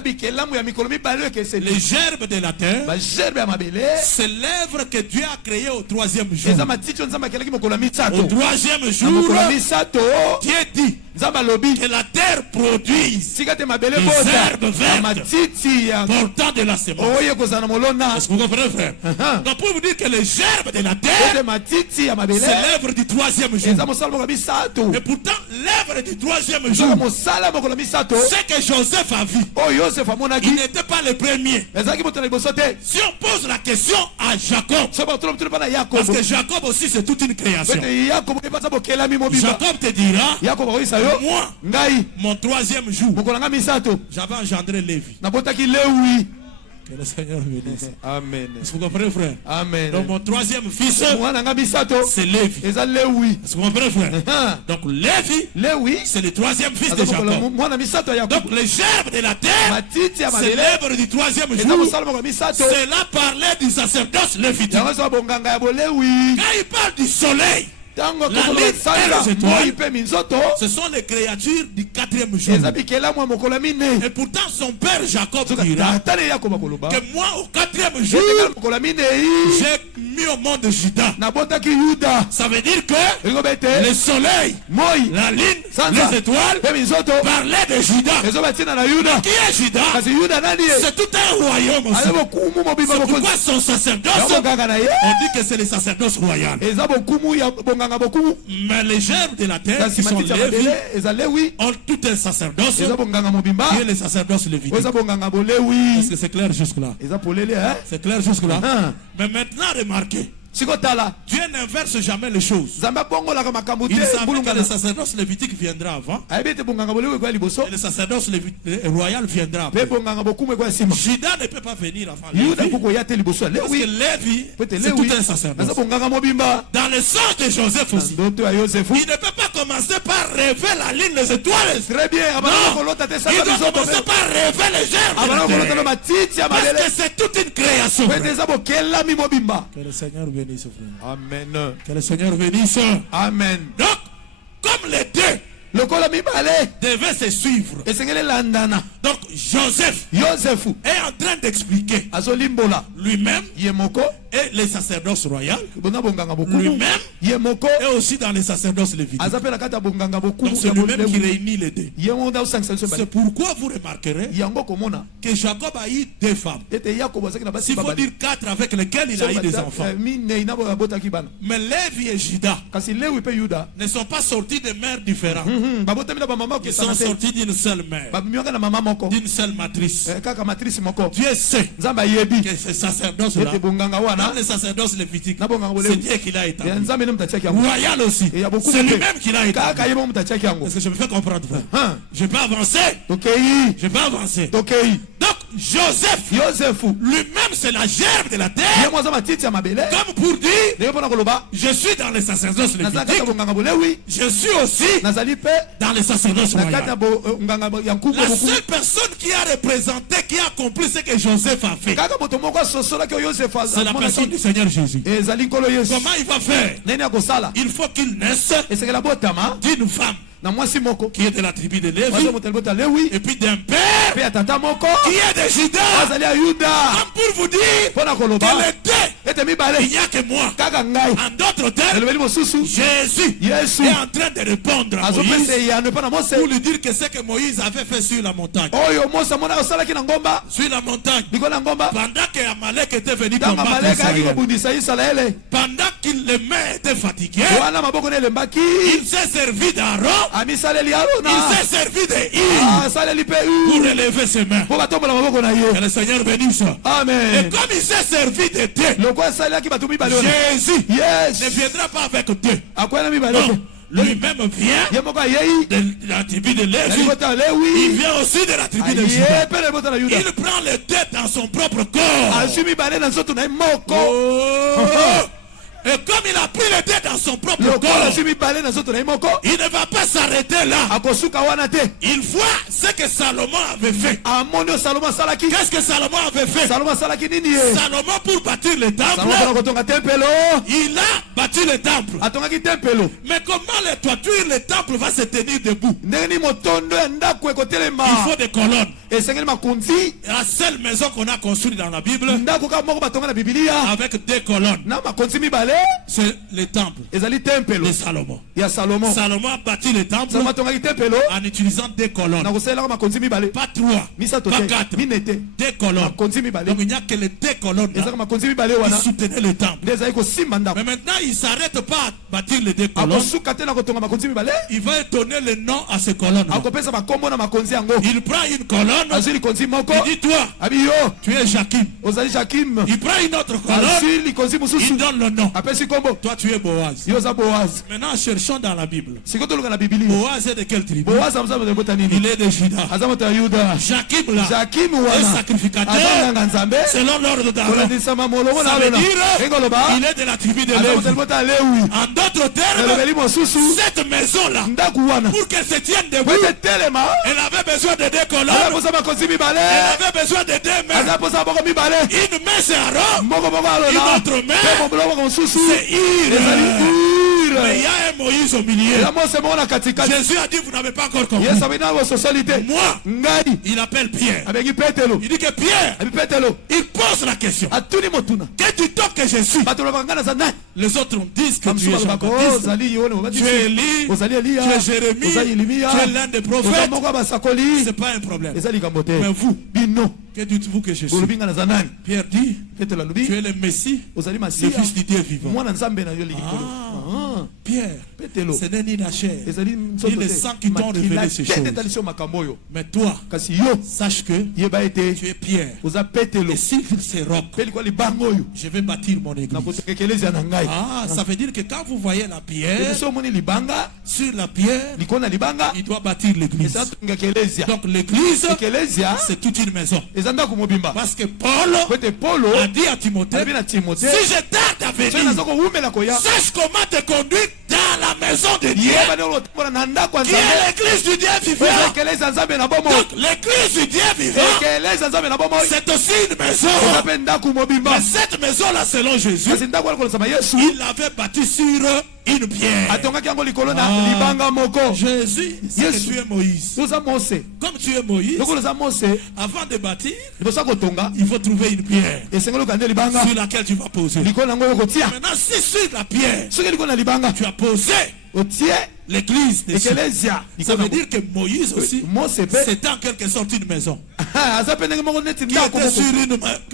gerbes de la terre, c'est l'œuvre que Dieu a créée au troisième jour. Au troisième jour, Dieu dit que la terre produise des herbes vertes portant de la semence. Est-ce que vous comprenez, frère? Donc pour vous dire que les gerbes de la terre, c'est l'œuvre du troisième jour. Et pourtant, l'œuvre du troisième jour, c'est que Joseph a vu. Il n'était pas le premier. Si on pose la question à Jacob, parce que Jacob aussi c'est toute une création, Jacob te dira, moi, mon troisième jour, j'avais engendré Lévi. Que le Seigneur bénisse. Amen. Est-ce que vous comprenez, frère? Amen. Donc mon troisième fils, c'est Lévi. Est-ce que vous comprenez, frère? Donc Lévi, c'est le troisième fils de Jacob. Donc les gerbes de la terre, c'est l'œuvre du troisième jour. Cela parlait du sacerdoce lévitique. Quand il parle du soleil, la lune et les étoiles, ce sont les créatures du quatrième jour. Et pourtant son père Jacob dira que moi au quatrième jour, j'ai mis au monde Juda. Ça veut dire que le soleil, la lune, les étoiles parlaient de Juda. Qui est Juda? C'est tout un royaume aussi. C'est pourquoi son sacerdoce, on dit que c'est le sacerdoce royal. Mais les gerbes de la terre qui sont Lévi ont tout un sacerdoce qui est le sacerdoce lévitique. Est-ce que c'est clair jusque-là? C'est clair jusque-là? Mais maintenant remarquez, Dieu n'inverse jamais les choses. Il savait que le sacerdoce lévitique viendra avant et le sacerdoce royal viendra après. Juda ne peut pas venir avant Lévi, parce que Lévi c'est tout un sacerdoce. Dans le sens de Joseph aussi, il ne peut pas commencer par rêver la ligne des étoiles. Très bien. Non, il doit commencer par rêver les gerbes, parce que c'est toute une création. Que le Seigneur bénisse. Amen. Que le Seigneur bénisse. Amen. Donc, comme les deux devait se suivre. Donc Joseph est en train d'expliquer lui-même et les sacerdoces royaux lui-même et aussi dans les sacerdoces lévitiques. Donc c'est lui-même qui réunit les deux. C'est pourquoi vous remarquerez que Jacob a eu deux femmes. S'il faut dire 4 avec lesquelles il a eu des enfants. Mais Lévi et Juda ne sont pas sortis de mères différentes. Ils sont sortis d'une seule mère, d'une seule matrice. Dieu sait que ces sacerdoces-là, dans les sacerdoces lévitiques, c'est Dieu qui l'a établi. Royal aussi, c'est lui-même qui l'a établi. Est-ce que je me fais comprendre, frère? Je peux avancer. Je peux avancer. Donc Joseph lui-même c'est la gerbe de la terre, comme pour dire je suis dans les sacerdoces lévitiques, je suis aussi dans les sacerdoces royaux. La seule personne qui a représenté, qui a accompli ce que Joseph a fait, c'est la personne du Seigneur Jésus. Comment il va faire? Il faut qu'il naisse d'une femme qui est de la tribu de Lévi, et puis d'un père qui est de Juda. Comme pour vous dire que les deux Il n'y a que moi. En d'autres termes, Jésus est en train de répondre à Moïse pour lui dire que ce que Moïse avait fait sur la montagne. Sur la montagne. Pendant que Amalek était venu combattre Israël. Pendant que les mains étaient fatiguées, il s'est servi d'Aaron. Il s'est servi de pour relever ses mains. Que le Seigneur bénisse. Amen. Et comme il s'est servi de Dieu, Jésus ne viendra pas avec Dieu. Non. Lui-même vient de la tribu de Lévi. Il vient aussi de la tribu de Juda. Il prend les têtes dans son propre corps. Et comme il a pris les têtes dans son propre corps, il ne va pas s'arrêter là. Il voit ce que Salomon avait fait. Qu'est-ce que Salomon avait fait? Salomon, pour bâtir le temple, il a bâti le temple. Mais comment les toitures, le temple va se tenir debout? Il faut des colonnes. La seule maison qu'on a construite dans la Bible avec des colonnes, c'est le temple de Salomon. Salomon a bâti le temple en utilisant des colonnes. Pas 3, pas 4, des colonnes. Donc il n'y a que les 2 colonnes qui soutenaient le temple. Mais maintenant il ne s'arrête pas à bâtir les 2 colonnes. Il va donner le nom à ces colonnes. Il prend une colonne. Il dit toi, tu es Jakim. Il prend une autre colonne. Il donne le nom. Toi tu es Boaz. Maintenant cherchons dans la Bible. Boaz est de quelle tribu? Il est de Juda. Jakim là est sacrificateur selon l'ordre d'Aaron. Ça veut dire il est de la tribu de Lévi. En d'autres termes, cette maison là, pour qu'elle se tienne debout, elle avait besoin de 2 colonnes. Elle avait besoin de 2 mains. Une main c'est Aaron, une autre main c'est Ir. Mais il y a un Moïse au milieu. Jésus a dit vous n'avez pas encore compris. Moi, il appelle Pierre. Il dit que Pierre, il pose la question. Que dis-tu que je suis? Les autres disent que tu es Jean-Baptiste, tu es Élie, tu es Jérémie, tu es l'un des prophètes. Ce n'est pas un problème. Mais vous, que dites-vous que je suis? Pierre dit, tu es le Messie, le Fils du Dieu vivant. Pierre, ce n'est ni la chair, ni le sang qui t'ont révélé ces choses. Mais toi, sache que tu es Pierre. Et sur ces rocs, je vais bâtir mon église. Ça veut dire que quand vous voyez la pierre, sur la pierre, il doit bâtir l'église. Donc l'église, c'est toute une maison. Parce que Paul a dit à Timothée, si je tarde à venir, sache comment te conduire dans la maison de Dieu, qui est l'église du Dieu vivant. Donc l'église du Dieu vivant, c'est aussi une maison. Mais cette maison-là, selon Jésus, il l'avait bâtie sur une pierre. Jésus, c'est que tu es Moïse. Comme tu es Moïse, avant de bâtir, il faut trouver une pierre sur laquelle tu vas poser. Maintenant, si sur la pierre, tu as posé l'église, ça veut dire que Moïse aussi, c'était en quelque sorte une maison qui était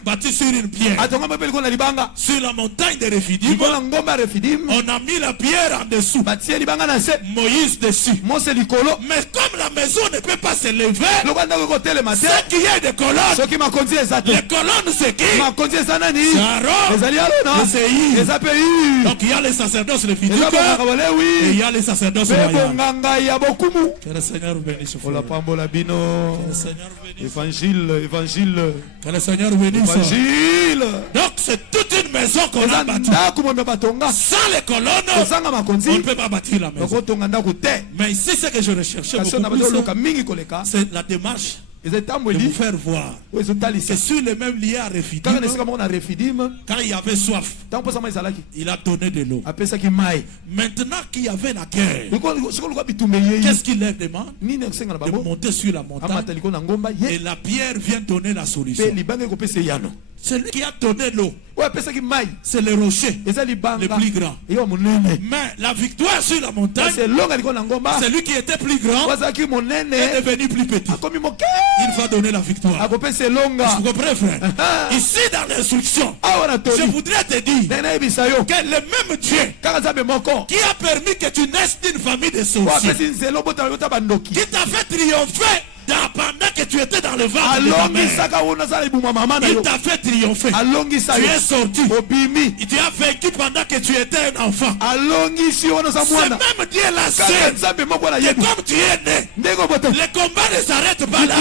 bâtie sur une pierre. Sur la montagne de Rephidim, on a mis la pierre en dessous, Moïse dessus. Mais comme la maison ne peut pas se lever, ce qui est des colonnes, les colonnes c'est qui? C'est Aaron, c'est Ir. Donc il y a les sacerdoces Rephidim et il y a les sacerdoces royaux. Que le Seigneur bénisse. Que le Seigneur bénisse. Que le Seigneur bénisse. Donc c'est toute une maison qu'on a bâtie. Sans les colonnes, on ne peut pas bâtir la maison. Mais ici, ce que je recherchais beaucoup plus, c'est la démarche de vous faire voir que sur le même lieu à Rephidim, quand il y avait soif, il a donné de l'eau. Maintenant qu'il y avait la guerre, qu'est-ce qu'il leur demande? De monter sur la montagne, et la pierre vient donner la solution. Celui qui a donné l'eau, c'est le rocher le plus grand. Mais la victoire sur la montagne, c'est lui qui était plus grand est devenu plus petit. Il va donner la victoire. Vous comprenez, frère? Ici dans l'instruction, je voudrais te dire que le même Dieu qui a permis que tu naisses d'une famille de sorciers, qui t'a fait triompher pendant que tu étais dans le ventre de ta mère, il t'a fait triompher. Tu es sorti. Tu as vécu pendant que tu étais un enfant. Ce même Dieu là sait que comme tu es né, le combat ne s'arrête pas là.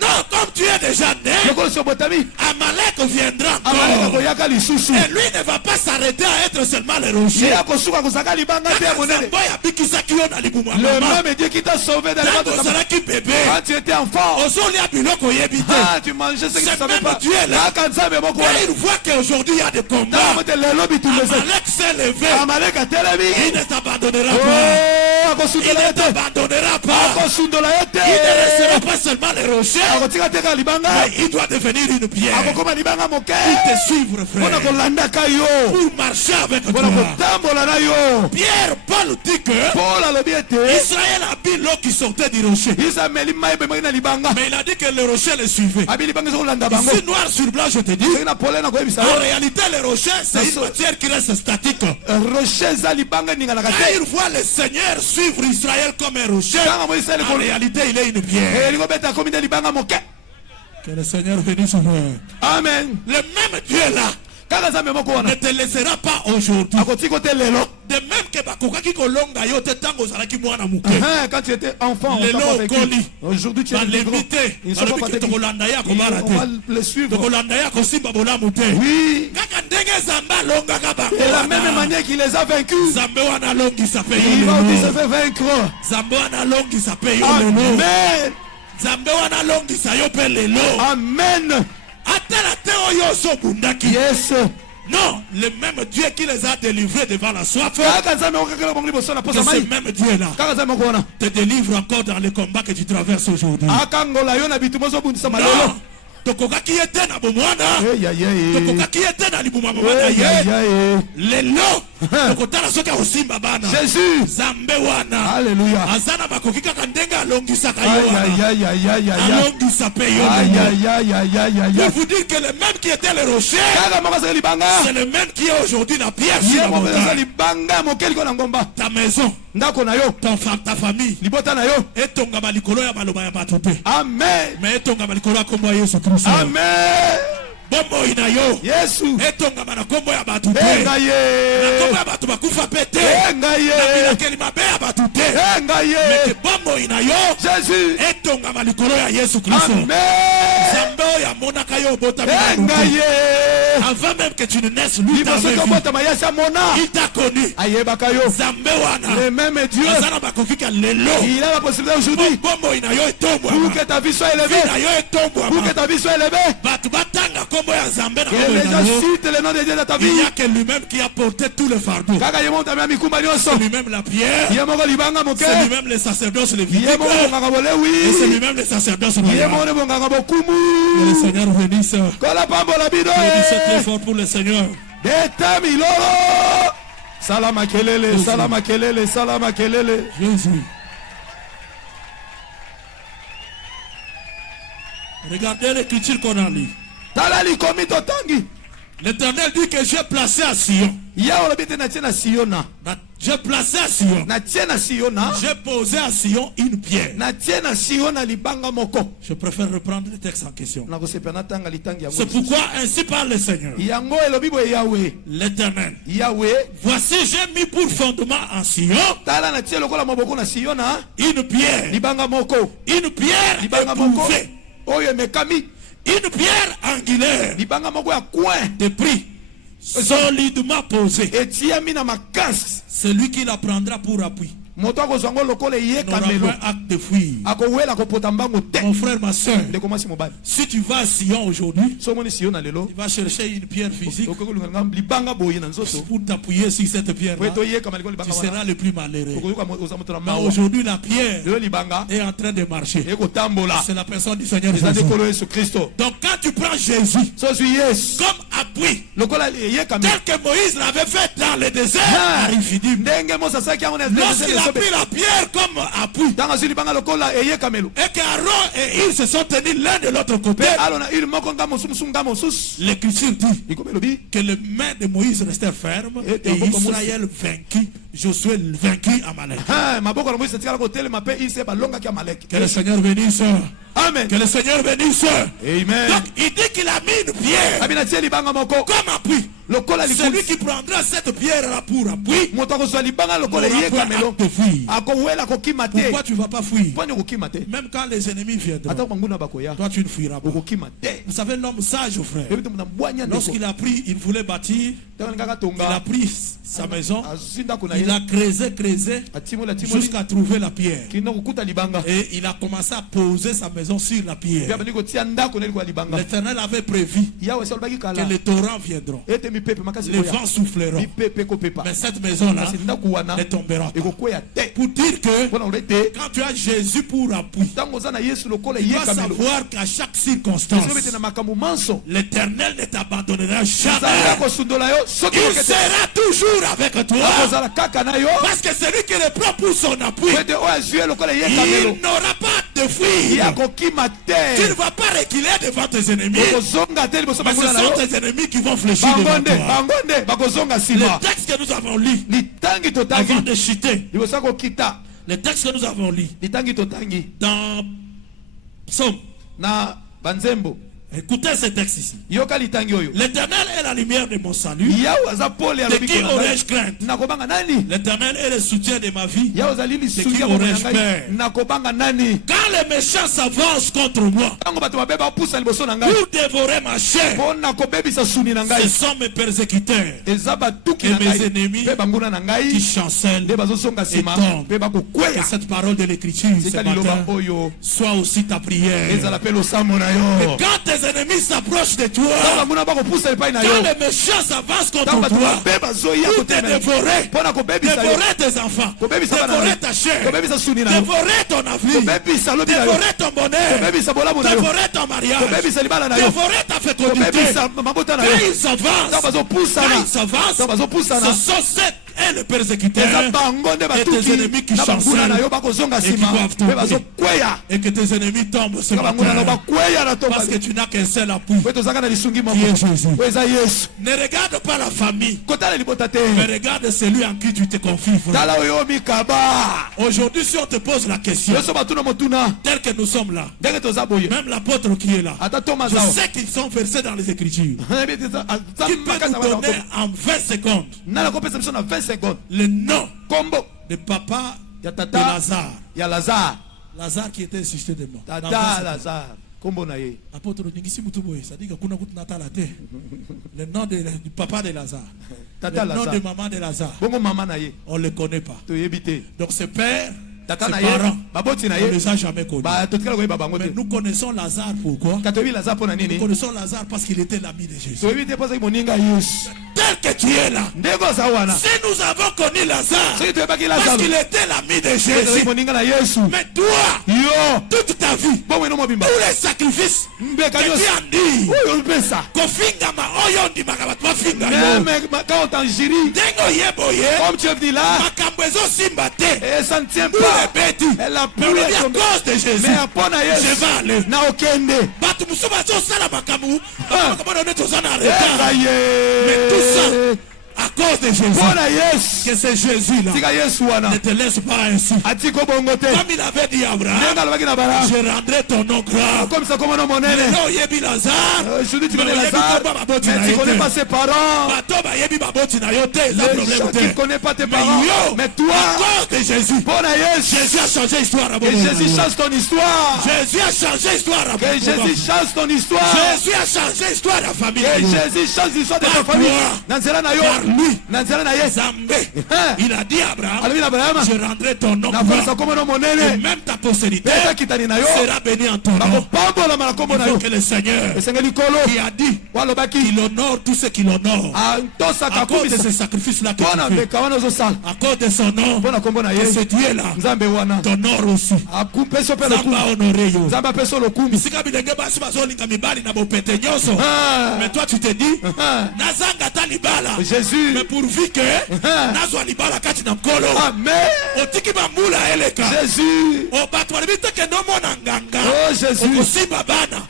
Non, comme tu es déjà né, Amalek viendra encore. Et lui ne va pas s'arrêter à être seulement le rocher. Le même Dieu qui t'a sauvé dans le ventre de ta mère. Quand tu étais enfant, tu mangeais ce que tu savais pas. Il voit qu'aujourd'hui il y a des combats. Amalek s'est levé. Il ne t'abandonnera pas. Il ne t'abandonnera pas. Il ne restera pas seulement le rocher, mais il doit devenir une pierre. Il te suivre, frère, pour marcher avec toi. Pierre, Paul dit que Israël a bu l'eau qui sortait du rocher, mais il a dit que le rocher le suivait. Ici, noir sur blanc, je te dis, en réalité le rocher c'est une matière qui reste statique. Quand il voit le Seigneur suivre Israël comme un rocher, en réalité il est une pierre. Que le Seigneur bénisse. Amen. Le même Dieu là ne te laissera pas aujourd'hui. De même que bakokaki kolonga yo te tango zalaki mwana muke. Quand tu étais enfant, aujourd'hui tu es limité. Ils sont pas fatigués. On va le suivre. Oui. De la même manière qu'il les a vaincus, il va aussi se faire vaincre. Amen. Amen. Yes. Non, le même Dieu qui les a délivrés devant la soif, ce même Dieu là te délivre encore dans les combats que tu traverses aujourd'hui. Non. Tokokaki était na bomwana. Tokokaki était na libuma mwana ye. Lelo. Tokotala soka osimba bana. Jésus. Zambe wana. Alléluia. Azana bakoki kaka ndenga alongisa kayo wana. Alongisa peyo. Pour vous dire que le même qui était le rocher, c'est le même qui est aujourd'hui la pierre sur la montagne. Ta maison, ta famille, et ton gabalikolo ya maloba ya batote. Amen. Mais ton gabalikolo ya kombo Yesu Kristo. Amen. Bombo inayo. Yesu. Etonga mana kombo ya batu te. Engaye. Na kombo ya batu bakufa pete. Engaye. Na bilakeli mabe ya batu te. Engaye. Meke bombo inayo. Jésus. Etonga malikolo ya Yesu Kristo. Amen. Zambo ya monaka yo bota engaye. Avant même que tu ne naisses, lui t'a vu. Il t'a connu. Zambe wana. Le même Dieu. Il a la possibilité aujourd'hui. Pour que ta vie soit élevée. Pour que ta vie soit élevée. Et les gens citent le nom de Dieu dans ta vie. Il n'y a que lui-même qui a porté tout le fardeau. C'est lui-même la pierre. C'est lui-même le sacerdoce, le vicaire. Et c'est lui-même le sacerdoce. Que le Seigneur bénisse. Bénissez très fort pour le Seigneur. Salama kelele, salama kelele, salama kelele. Jésus. Regardez l'écriture qu'on a lu. L'Éternel dit que j'ai placé à Sion. J'ai placé à Sion. J'ai posé à Sion une pierre. Je préfère reprendre le texte en question. C'est pourquoi ainsi parle le Seigneur. L'Éternel. Voici j'ai mis pour fondement en Sion une pierre. Une pierre éprouvée. Une pierre angulaire de prix solidement posée. Celui qui la prendra pour appui. n'aura point acte de fuir. Mon frère, ma soeur, si tu vas à Sion aujourd'hui, tu vas chercher une pierre physique pour t'appuyer sur cette pierre-là, tu seras le plus malheureux. Aujourd'hui, la pierre est en train de marcher. C'est la personne du Seigneur Jésus. Donc quand tu prends Jésus comme appui, tel que Moïse l'avait fait dans le désert, lorsqu'il a pris la pierre comme appui, et qu'Aaron et il se sont tenus l'un de l'autre côté, l'Écriture dit que les mains de Moïse restaient fermes et Israël vaincu, Josué vaincu Amalek. Que le Seigneur bénisse. Amen. Que le Seigneur bénisse. Amen. Donc il dit qu'il a mis une pierre comme appui. Celui qui prendra cette pierre-là pour appui n'aura point acte de fuir. Pourquoi tu ne vas pas fuir? Même quand les ennemis viendront, toi tu ne fuiras pas. Vous savez, l'homme sage, frère, lorsqu'il a pris, il voulait bâtir, il a pris sa maison, il a creusé jusqu'à trouver la pierre. Et il a commencé à poser sa maison sur la pierre. L'Éternel avait prévu que les torrents viendront, les vents souffleront, mais cette maison-là ne tombera pas. Pour dire que quand tu as Jésus pour appui, tu dois savoir qu'à chaque circonstance, l'Éternel ne t'abandonnera jamais. Il sera toujours avec toi, parce que celui qui le prend pour son appui, il n'aura pas de fuir. Tu ne vas pas reculer devant tes ennemis, mais ce sont tes ennemis qui vont fléchir devant toi. Le texte que nous avons lu avant de chuter, le texte que nous avons lu dans Psaume, écoutez ce texte ici. L'Éternel est la lumière de mon salut. De qui aurais-je crainte? L'Éternel est le soutien de ma vie. De qui aurais-je peur? Quand les méchants s'avancent contre moi pour dévorer ma chair, ce sont mes persécuteurs et mes ennemis qui chancellent et tombent. Que cette parole de l'Écriture ce matin soit aussi ta prière. Et quand tes ennemis s'approchent de toi, quand les méchants s'avancent contre toi pour te dévorer tes enfants, dévorer ta chair, dévorer ton avenir, dévorer ton bonheur, dévorer ton mariage, dévorer ta fécondité, quand ils s'avancent, ce sont sept et le persécuteur et tes ennemis qui chancellent et qui doivent tomber, et que tes ennemis tombent ce matin, parce que tu n'as qu'un seul appui qui est Jésus. Ne regarde pas la famille, mais regarde celui en qui tu te confies. Aujourd'hui, si on te pose la question, tel que nous sommes là, même l'apôtre qui est là, je sais qu'ils sont versés dans les Écritures. Qui peut nous donner en 20 secondes le nom de papa de Lazare? Lazare qui était suscité de mort. Apôtre le nom du papa de Lazare, le nom de maman de Lazare, on ne le connaît pas. Donc ce père, ses parents, on ne les a jamais connus. Mais nous connaissons Lazare pourquoi? Nous connaissons Lazare parce qu'il était l'ami de Jésus. Tel que tu es là, si nous avons connu Lazare parce qu'il était l'ami de Jésus, mais toi, toute ta vie, tous les sacrifices que tu as dit, comme tu es venu là, elle a pleuré à cause de Jésus. Je vais aller. Mais tout ça à cause de Jésus. Que c'est Jésus là ne te laisse pas ainsi. Comme il avait dit à Abraham, je rendrai ton nom grand. Mais Lazare, mais tu connais pas ses parents. Tu ne connais pas tes parents. Mais toi, à cause de Jésus, Jésus a changé l'histoire. Et Jésus change ton histoire. Jésus a changé l'histoire. Et Jésus change ton histoire. Jésus a changé l'histoire de la famille. Et Jésus change l'histoire de ta famille. lui, Zambé, il a dit à Abraham, je rendrai ton nom et même ta postérité sera bénie en ton nom. Il faut que le Seigneur qui a dit qu'il honore tous ceux qui l'honorent à cause de ce sacrifice-là qu'il fait, à cause de son nom, et ce Dieu-là t'honore aussi. Zamba honoré yo. Mais toi tu te dis Nazanga talibala. Jésus. Mais pourvu que Nazwa libala kati na mkolo. Amen. Otiki bambula eleka. Jésus. O batwalibita ke nomo na nganga. Oh Jésus. Okosimba bana.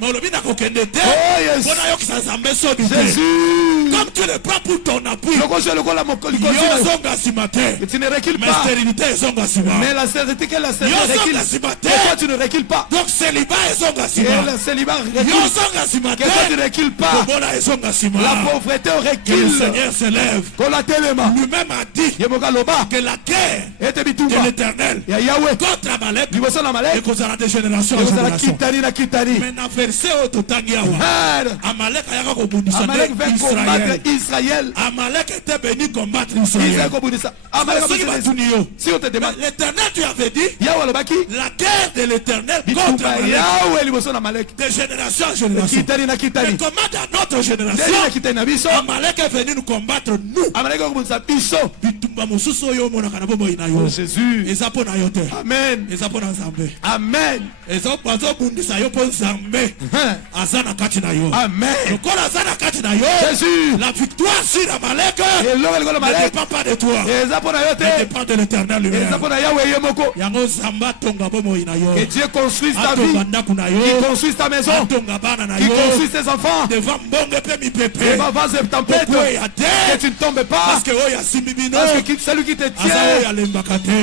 Molobina kokende te. Oh yes. Bona yo kisanzambe so bite. Jésus. Comme tu le prends pour ton appui. Yo zonga simate. Tu ne recules pas. Mais stérilité zonga simate. Mais la stérilité que la stérilité recule. Pourquoi tu ne recules pas? Donc célibat zonga simate. Et le célibat recule. Yo zonga simate. Que toi tu ne recules pas. La pauvreté recule. Que le Seigneur se lève. Lui-même a dit que la guerre de l'Éternel contre Amalek et causera des générations en génération. Mais dans verset Amalek a combattre Israël. Amalek était béni combattre Israël. L'Éternel, tu avais dit la guerre de l'Éternel contre Amalek de génération en génération. Mais comment dans notre génération Amalek est venu nous combattre nous? Oh Jésus. Amen. Amen. Amen. Jésus. La victoire sur Amalek ne dépend pas de toi. Elle dépend de l'Éternel lui-même. Que Dieu construise ta vie, qu'il construise ta maison, qu'il construise tes enfants. Devant vents et tempêtes, que tu ne tombes pas. Parce que celui qui te tient,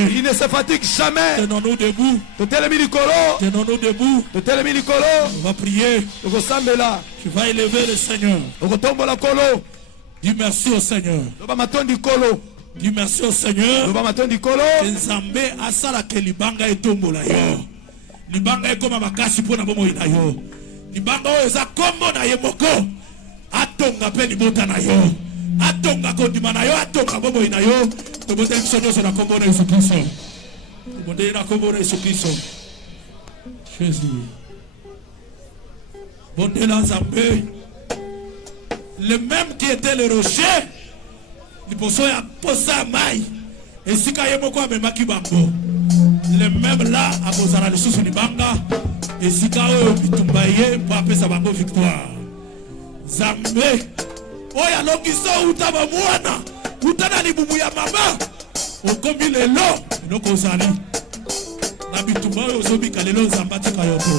il ne se fatigue jamais. Tenons-nous debout. Tenons-nous debout. On va prier. Tu vas élever le Seigneur. Dis merci au Seigneur. Dis merci au Seigneur. Nzambe asala ke libanga etombola yo. Libanga ekoma makasi pona bomo ina yo. Libanga oyo eza kombo na ye moko. Atonga pe libota na yo. Atonga kondima na yo, atonga bomo ina yo. Toboteli biso nyonso na kombo na Yesu Kristo. Toboteli na kombo na Yesu Kristo. Jésus. Bondela Nzambe. Le même qui était le rocher. Liposo ya posa mai. Esika yemoko amemaki bango. Le même là akozala lisusu libanga. Esika oyo bitumba ye po apesa bango victoire. Zambe oya longiso utaba mwana. Utana libumu ya mama. Okombi lelo eloko ozali. Na bitumba oyo ozobika lelo Nzambe atika yo te.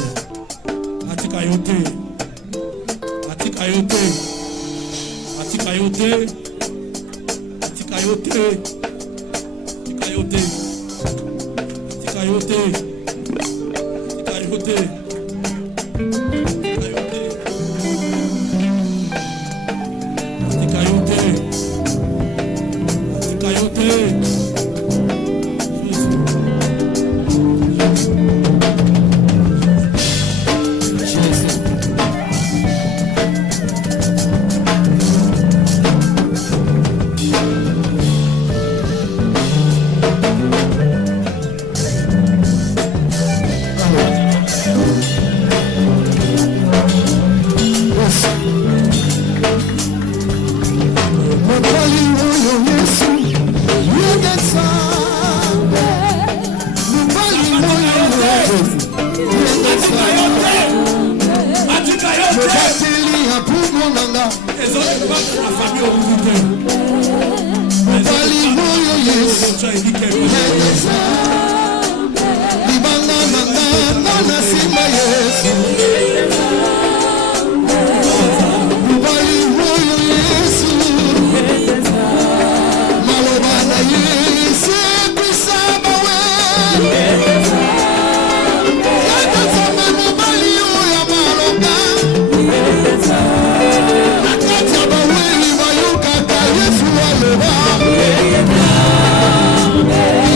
Atika yo te. Atika yo te. Atika yo te. Tikayote, Tikayote, Tikayote, Tikayote, Tikayote, Tikayote, Tikayote. Yeah.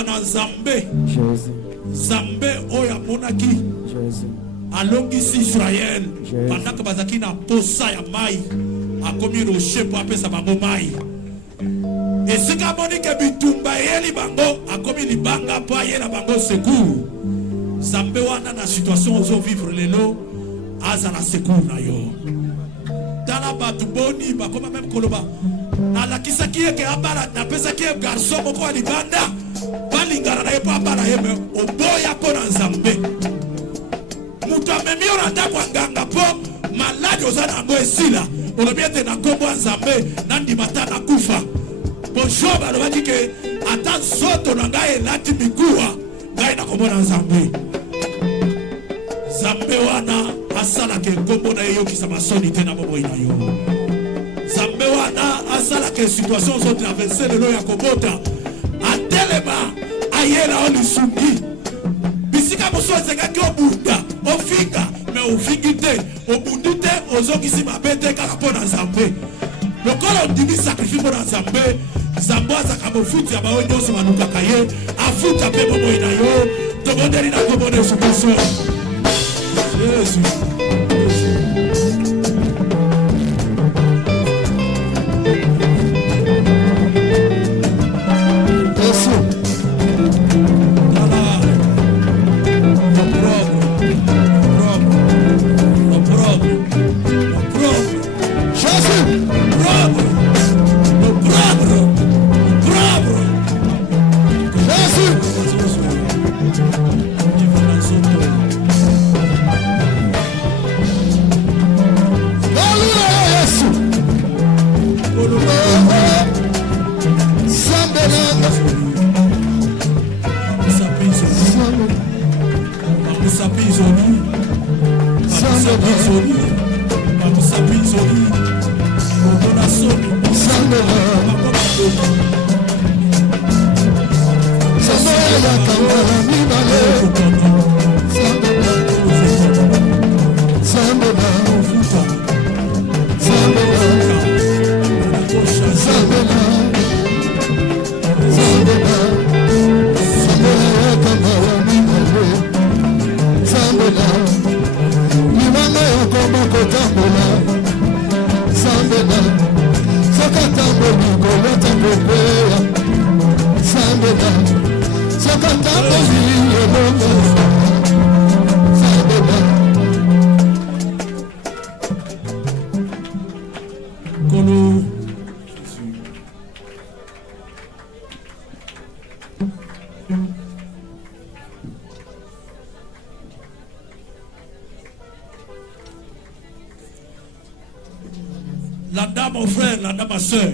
toloba na Nzambe. Nzambe oya monaki. Alongisi Israël pendant que bazaki na posa ya mai akomi rocher po apesa bango mai. Esika moni ke bitumba yeli bango akomi libanga po ayela bango secours. Nzambe wana na situation ozo vivre lelo aza na secours na yo. Tala batu boni bakoma même koloba na lakisa kiye ke abala na pesa kiye garçon moko wa libanda balingana na ye po abala ye me oboya po na Nzambe. Mutu amemi ona ndako nganga po maladi ozana yango esila olobiete na kombo ya Nzambe nandimata na kufa. Bonjour balobaki ke ata nzoto na ngai elati mikuwa ngai na kombo na Nzambe. Nzambe wana asala ke kombo na yokisa masoni te na bomoi na yo. Nzambe wana asala ke situation zo traverser lelo ya kobota atelema ayela olisungi. Bisika moso ezekaki obunda ofinga me ofingi te obundi te ozokisi mabe te kaka mpo na Nzambe. Lokolo ondimi sacrifice mpo na Nzambe, Nzambe azaka mofuti ya baoyo nyonso balukaka ye afuta mpe bomoi na yo. Tobondeli na kombo na Yesu Kristo. Jésus. Là-dedans, mon frère, là-dedans, ma soeur.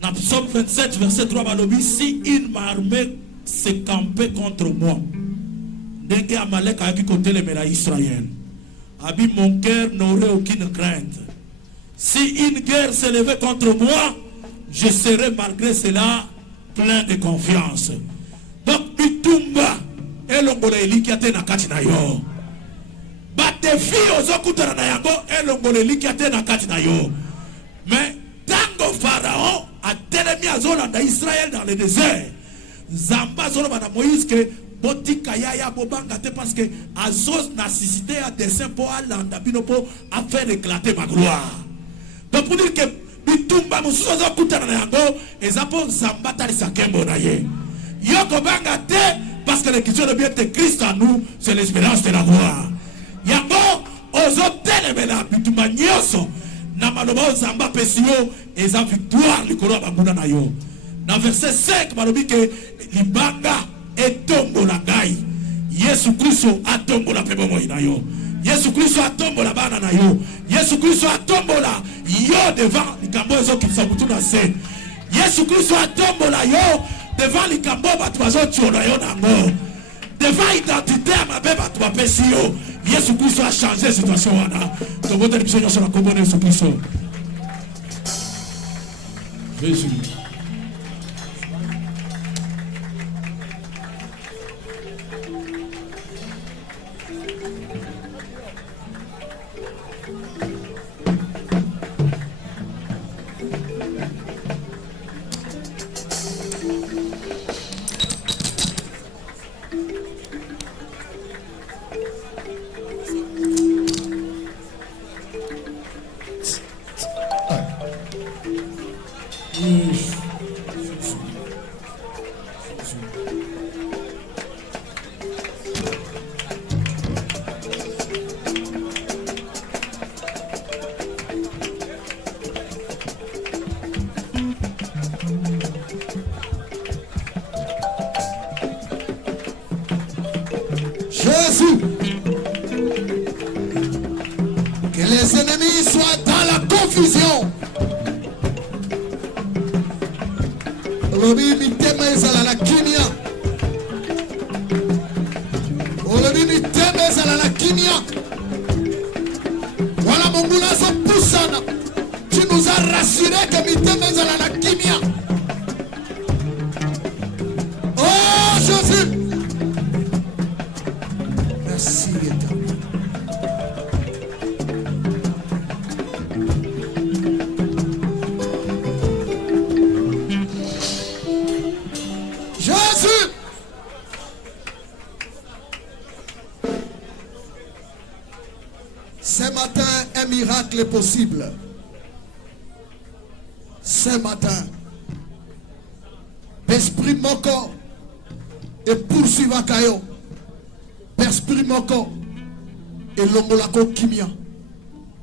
Dans Psaume 27, verset 3, Balobi, si une armée s'est campée contre moi, Dengue Amalek a vu côté les médailles Israël. Abi, mon cœur n'aurait aucune crainte. Si une guerre s'est levée contre moi, je serai malgré cela plein de confiance. Donc, Bitumba, et l'ongole elikiate na kati na yo. Batefi ozokutana na yango, et l'ongole elikiate na kati na yo. Mais, tango Pharaon a télémi à Zolanda Israël dans le désert. Zamba Zolanda Moïse que botika yaya bobanga te parce que Azos n'a suscité à dessein pour Alanda Binopo a fait éclater ma gloire. Donc pour dire que Bitumba Musuzo Kutana yango, et Zapo Zamba Talisa Kembo na ye. Yoko banga te parce que l'écriture de bien de Christ en nous, c'est l'espérance de la gloire. Yango ozo telemela Bitumba nyoso. Na maloba Zamba pesio et sa victoire likolo banguna na yo. Dans verset 5 malobi ke libanga etombo la ngai. Yesu Kristo atombo la pebomo na yo. Yesu Kristo atombo la bana na yo. Yesu Kristo atombo la yo devant likambo ezo kitsabutu na se. Yesu Kristo atombo la yo devant likambo batu bazo tchola yo nango. Devant identité ma beba tu bapesi yo. Yesu Kristo a changé situation wana. Tobote biso nyoso na kombo na Yesu Kristo. Jésus. Jésus. Que les ennemis soient dans la confusion. Olobi mitema ezala la kimia. Olobi mitema ezala la kimia. Voilà mon goulazo poussana. Tu nous as rassuré que mitema ezala la kimia. Oh Jésus. Merci Éternel. Jésus. Ce matin, un miracle est possible. Ce matin, esprit mon corps et poursuivre Kayo. Esprit moko et l'ongolako kimia.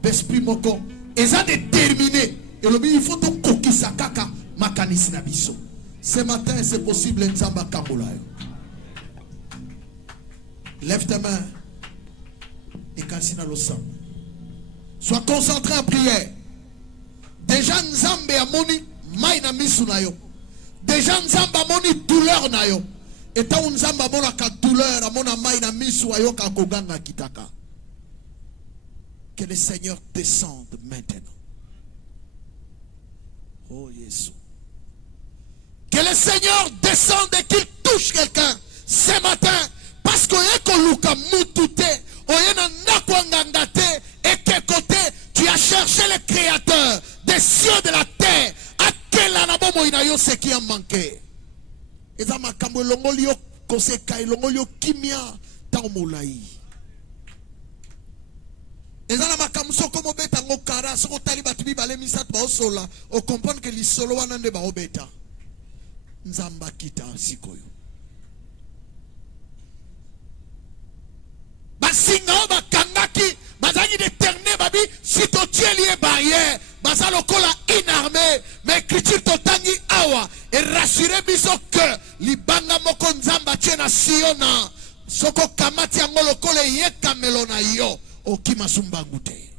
Esprit moko et ça déterminé et le il faut donc kokisa kaka makanisi na biso. Ce matin c'est possible nzamba kambola. Lève tes mains et kansina l'osam. Sois concentré en prière. Déjà nzambe amoni mai na misu na yo. Déjà nzamba amoni douleur na yo. Et tant nzamba mona ka douleur amona mai na misu ayoka koganga kitaka. Que le Seigneur descende maintenant. Oh Jésus. Que le Seigneur descende et qu'il touche quelqu'un ce matin. Parce que Ekoluka Mutute, Oyena Nakwangangate, et quel côté tu as cherché le Créateur des cieux de la terre. À quel anabomo inayo ce qui a manqué. Et ça m'a kambo longolio koseka longolio kimia taumulai. Et ça m'a kamso comme beta ngokara soko taliba tubi bale misat ba osola o comprendre que li solo wanande ba obeta. Nzamba kita sikoyo. Basinga bakangaki bazaki déterminé babi si to tieli barrière basalo kola inarmé mais écriture totangi awa et rassurer biso que libanga moko nzamba tiena siona soko kamati angolo kole yeka melona yo okima sumbangu te.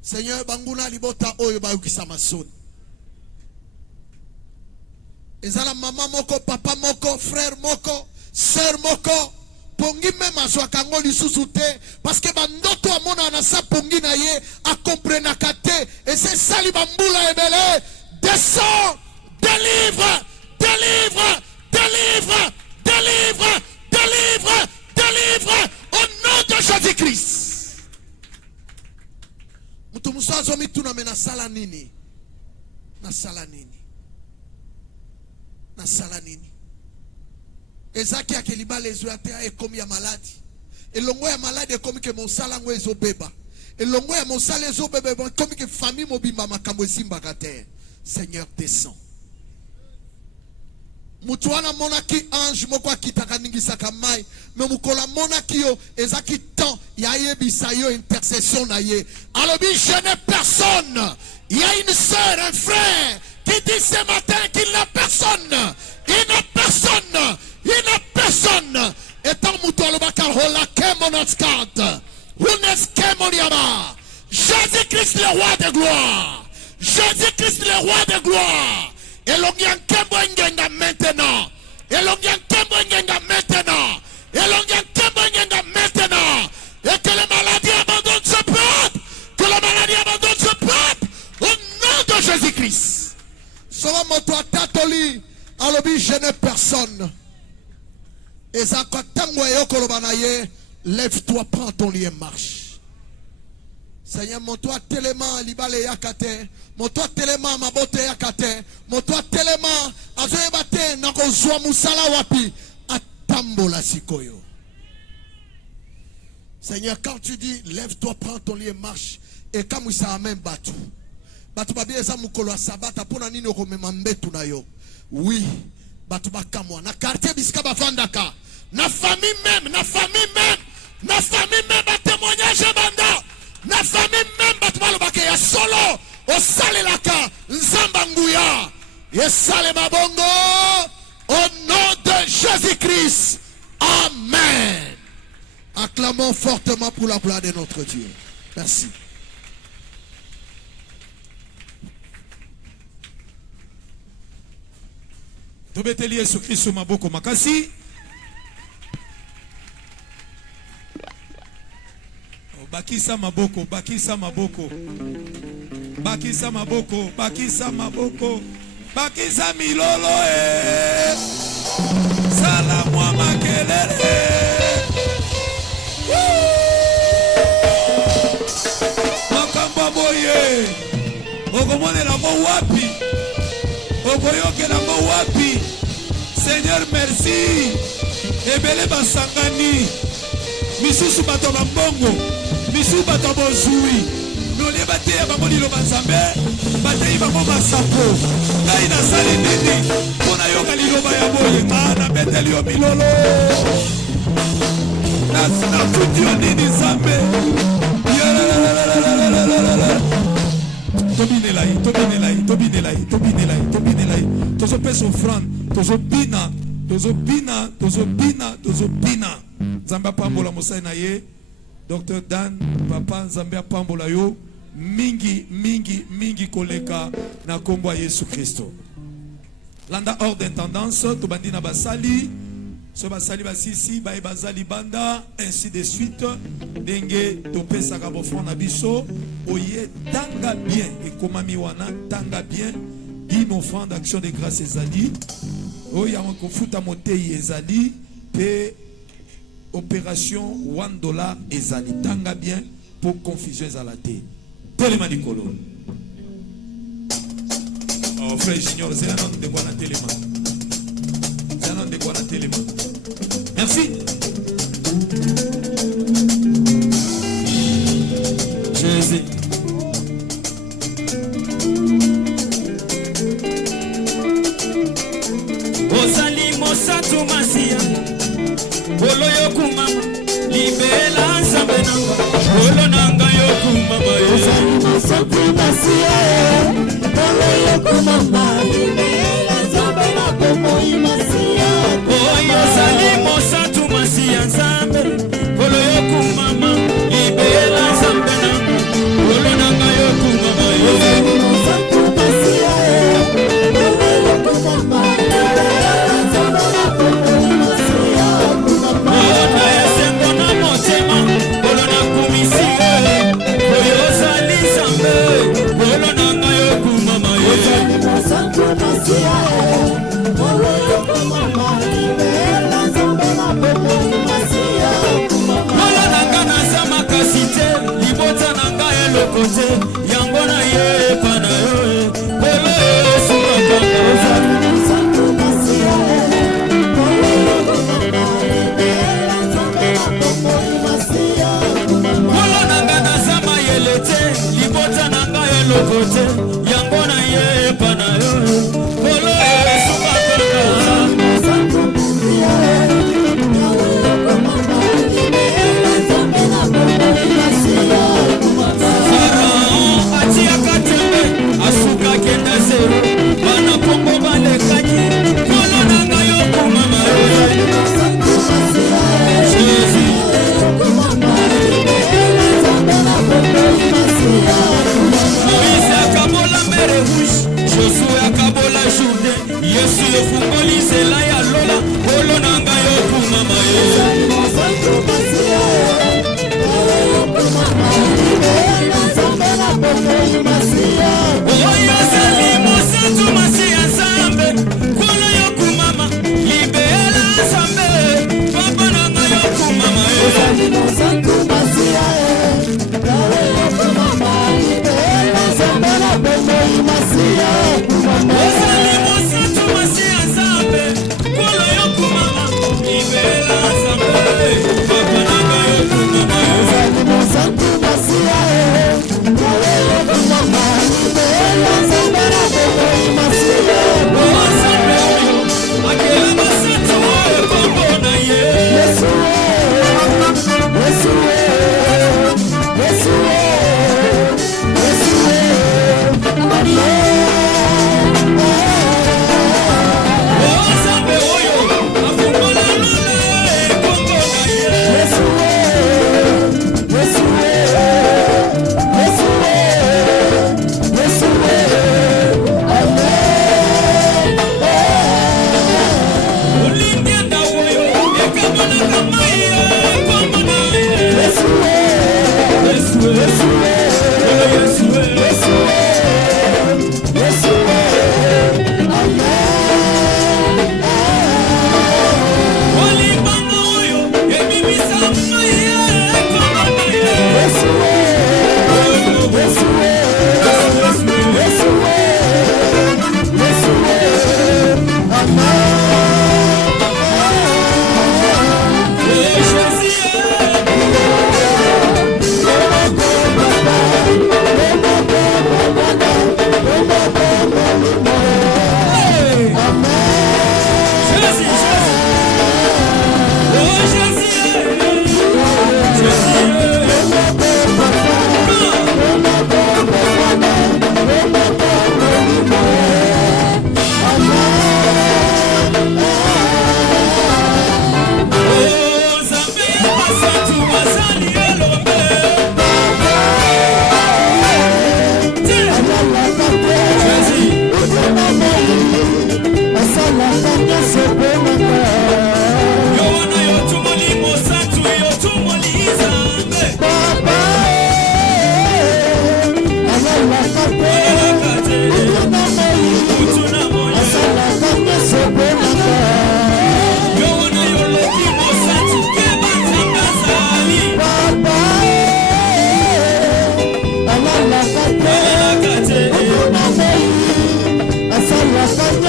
Seigneur banguna libota oyo bayukisa masoni. Ezala maman moko, papa moko, frère moko, sœur moko, pongi même azwa kango lisusu te parce que bandoto amona na sa pongi na ye a comprendre kate et c'est ça li bambula ebele. Descends, délivre, délivre, délivre, délivre, délivre, délivre au nom de Jésus-Christ. Mutu muso azomi tuna mena sala nini? Na sala nini? Na sala nini? Ezaki akeliba les yeux et comme ya maladie. Et longo ya malade comme que mon salango ezo beba. Et longo ya mon sala ezo beba comme que famille mobimba makambo esimba kate. Seigneur descend. Mutuana monaki ange moko akitaka ningisa kamai mais mukola monaki yo ezaki temps ya yebisa yo intercession na ye. Alors je n'ai personne. Il y a une sœur, un frère qui dit ce matin qu'il n'a personne. Il n'a personne. Il n'a personne. Et tant mutualo bakal hola kemonoskant. Uneskemoniaba. Jésus-Christ le roi de gloire. Jésus-Christ le roi de gloire. Et l'on y a un maintenant. Et l'on y a un maintenant. Et l'on y a un maintenant. Et que la maladie abandonne ce peuple. Que la maladie abandonne ce peuple. Au nom de Jésus-Christ. Soma moto atatoli. Alobi je n'ai personne. Et ça quand tango yoko lobanaye. Lève-toi, prends ton lit et marche. Seigneur, mon toi tellement libale yakate, mon toi tellement mabote yakate, mon toi tellement azoyebate nakozwa musala wapi atambola sikoyo. Seigneur, quand tu dis lève-toi, prends ton lit et marche, et comme ça amène batou, Batu babieza mukolo sabata pona nini okomema mbetu na yo. Oui, batu bakamwa na quartier bisika bafandaka. Na famille même, na famille ba témoignage banda. Na famille même batu balobake ya solo o salelaka nzamba nguya. Yesale mabongo au nom de Jésus-Christ. Amen. Acclamons fortement pour la gloire de notre Dieu. Merci. Tobeteli Yesu Kristo maboko makasi. Bakisa maboko, bakisa maboko. Bakisa maboko, bakisa maboko. Bakisa milolo Salamwa makelele. Makamba boye. Okomone la mo wapi. Okoyoke la mo wapi. Seigneur merci. Ebele basangani. Misusu bato bambongo. Misusu bato bozui. Noli bate ya bamoni lo banzambe. Bate iba mo masapo. Ngai na sali nini. Pona yoka liloba ya boye. Na beteli yo milolo. Na futi yo nini zambe. Tobinelai, tobinelai, tobinelai, tobinelai, tobinelai. Tozo pesa offrande. Tozo bina. Tozo bina. Tozo bina. Tozo bina. Zamba pambola mosai na ye. Dr. Dan, papa Zambia pambola yo. Mingi koleka na kombo Yesu Kristo. Landa hors d'intendance, tobandi na basali, so basali basisi, bae bazali banda, ainsi de suite. Denge topesa kabofon na biso, oye tanga bien, et komami wana tanga bien, une offrande d'action de grâce ezali, oya konfuta motei ezali, pe opération $1 ezali, tanga bien pour confusion ezalate. Téléma Nicolo. Oh, frère Junior, c'est un nom de quoi la téléma. C'est un nom de quoi la téléma. Merci. Jésus. Osali Mosatu Masia. Bolo Yokuma. Libela Sabenanga. Bolo Nanga Yokuma. Osali Mosatu Masia. Bolo Yokuma. Libela Sabenanga. Bolo Masia. Osali Mosatu Masia. Zambe. Bolo Yokuma. Libela Sabenanga. Bolo Nanga Yokuma. Osali Mosatu Masia. Bolo Yokuma. Yeah.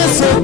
Like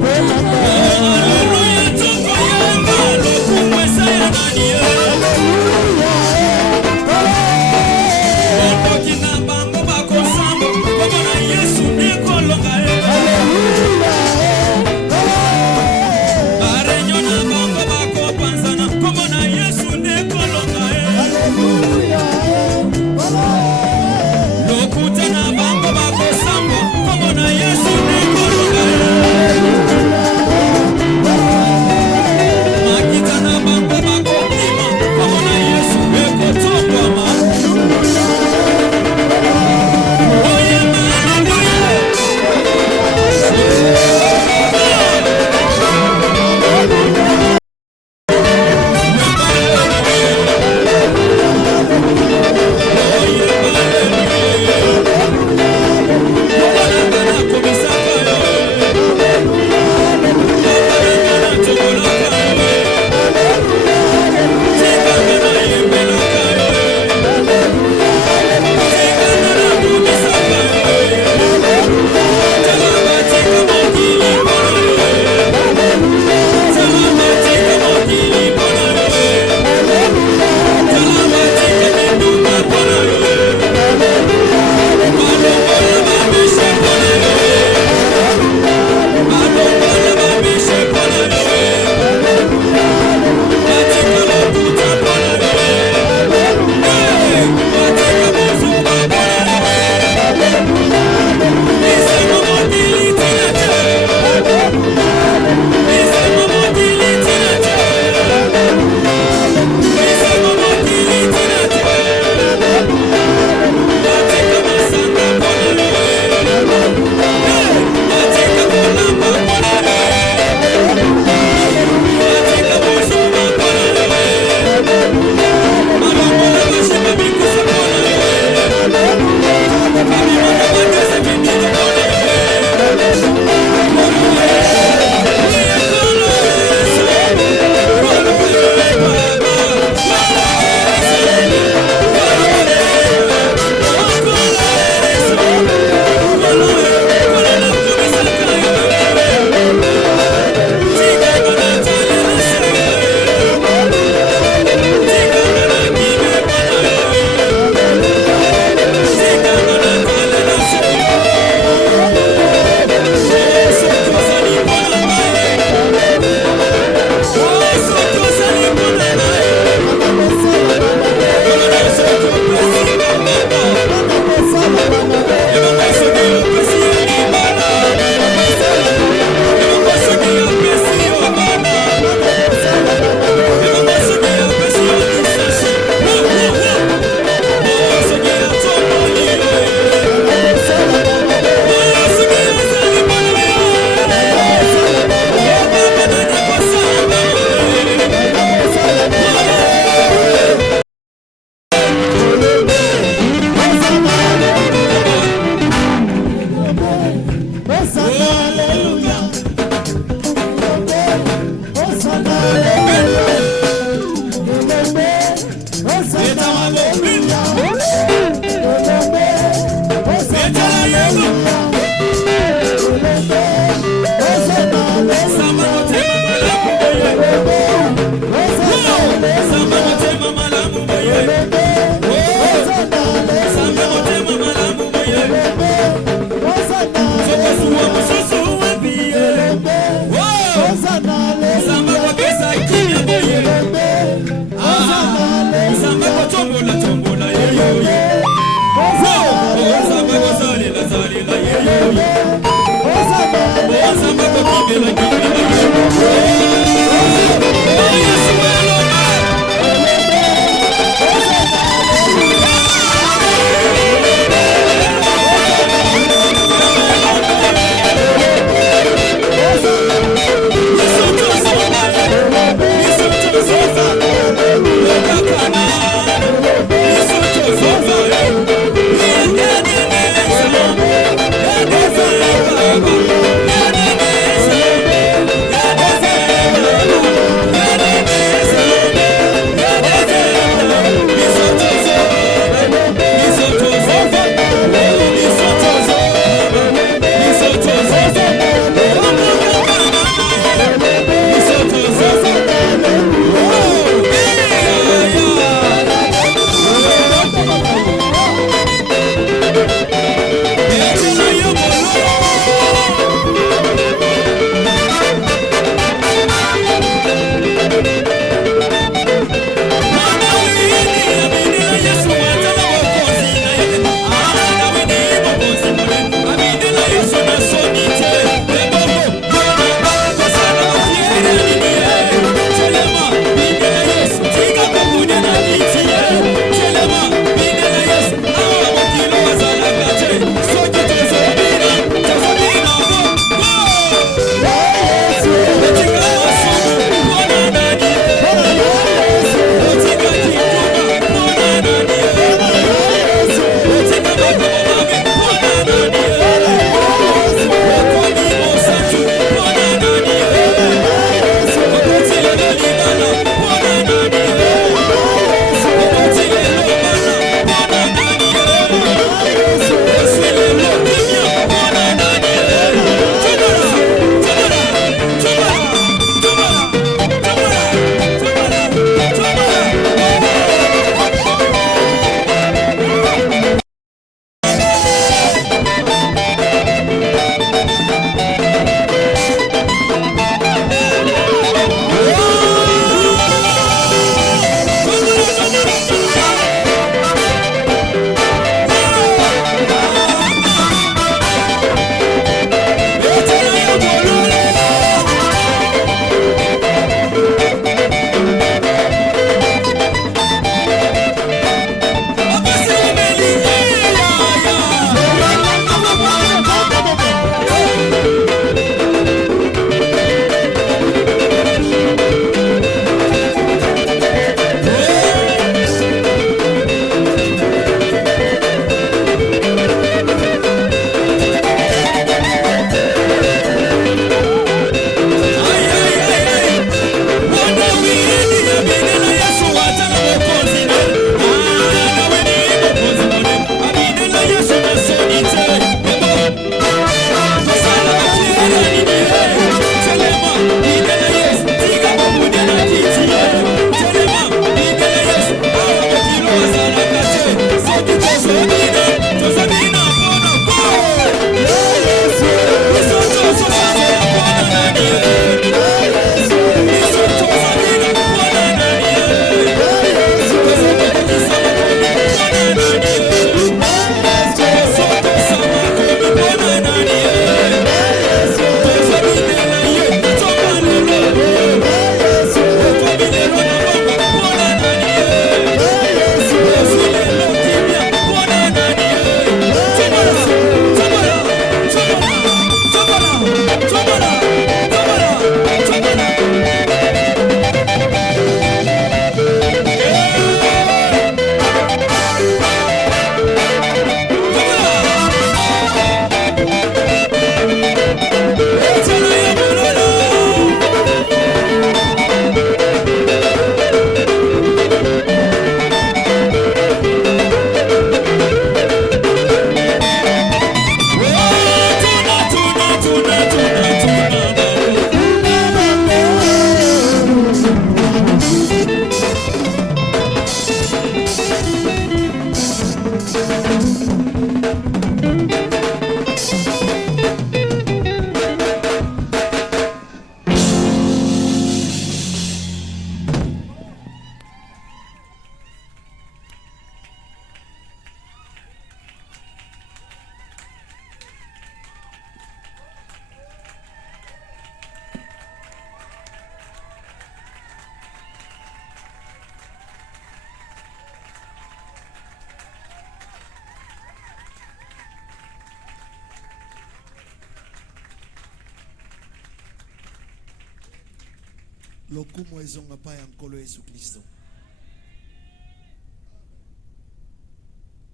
lokumo ezonga pa ya nkolo Yesu Kristo.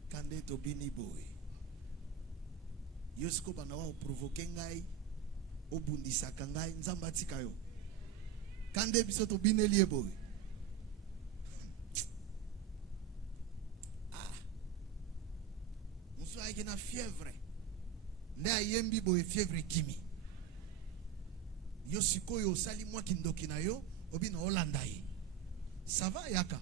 Kande to bini boy. Yosko bana wa provoke ngai, obundisaka ngai, nzamba tika yo. Kande biso to bini liye boy. Musu aike na fièvre. Nde ayembi boy fièvre kimi. Yo sikoyo sali mwa kindoki na yo, obi na Holanda ye. Ça va yaka?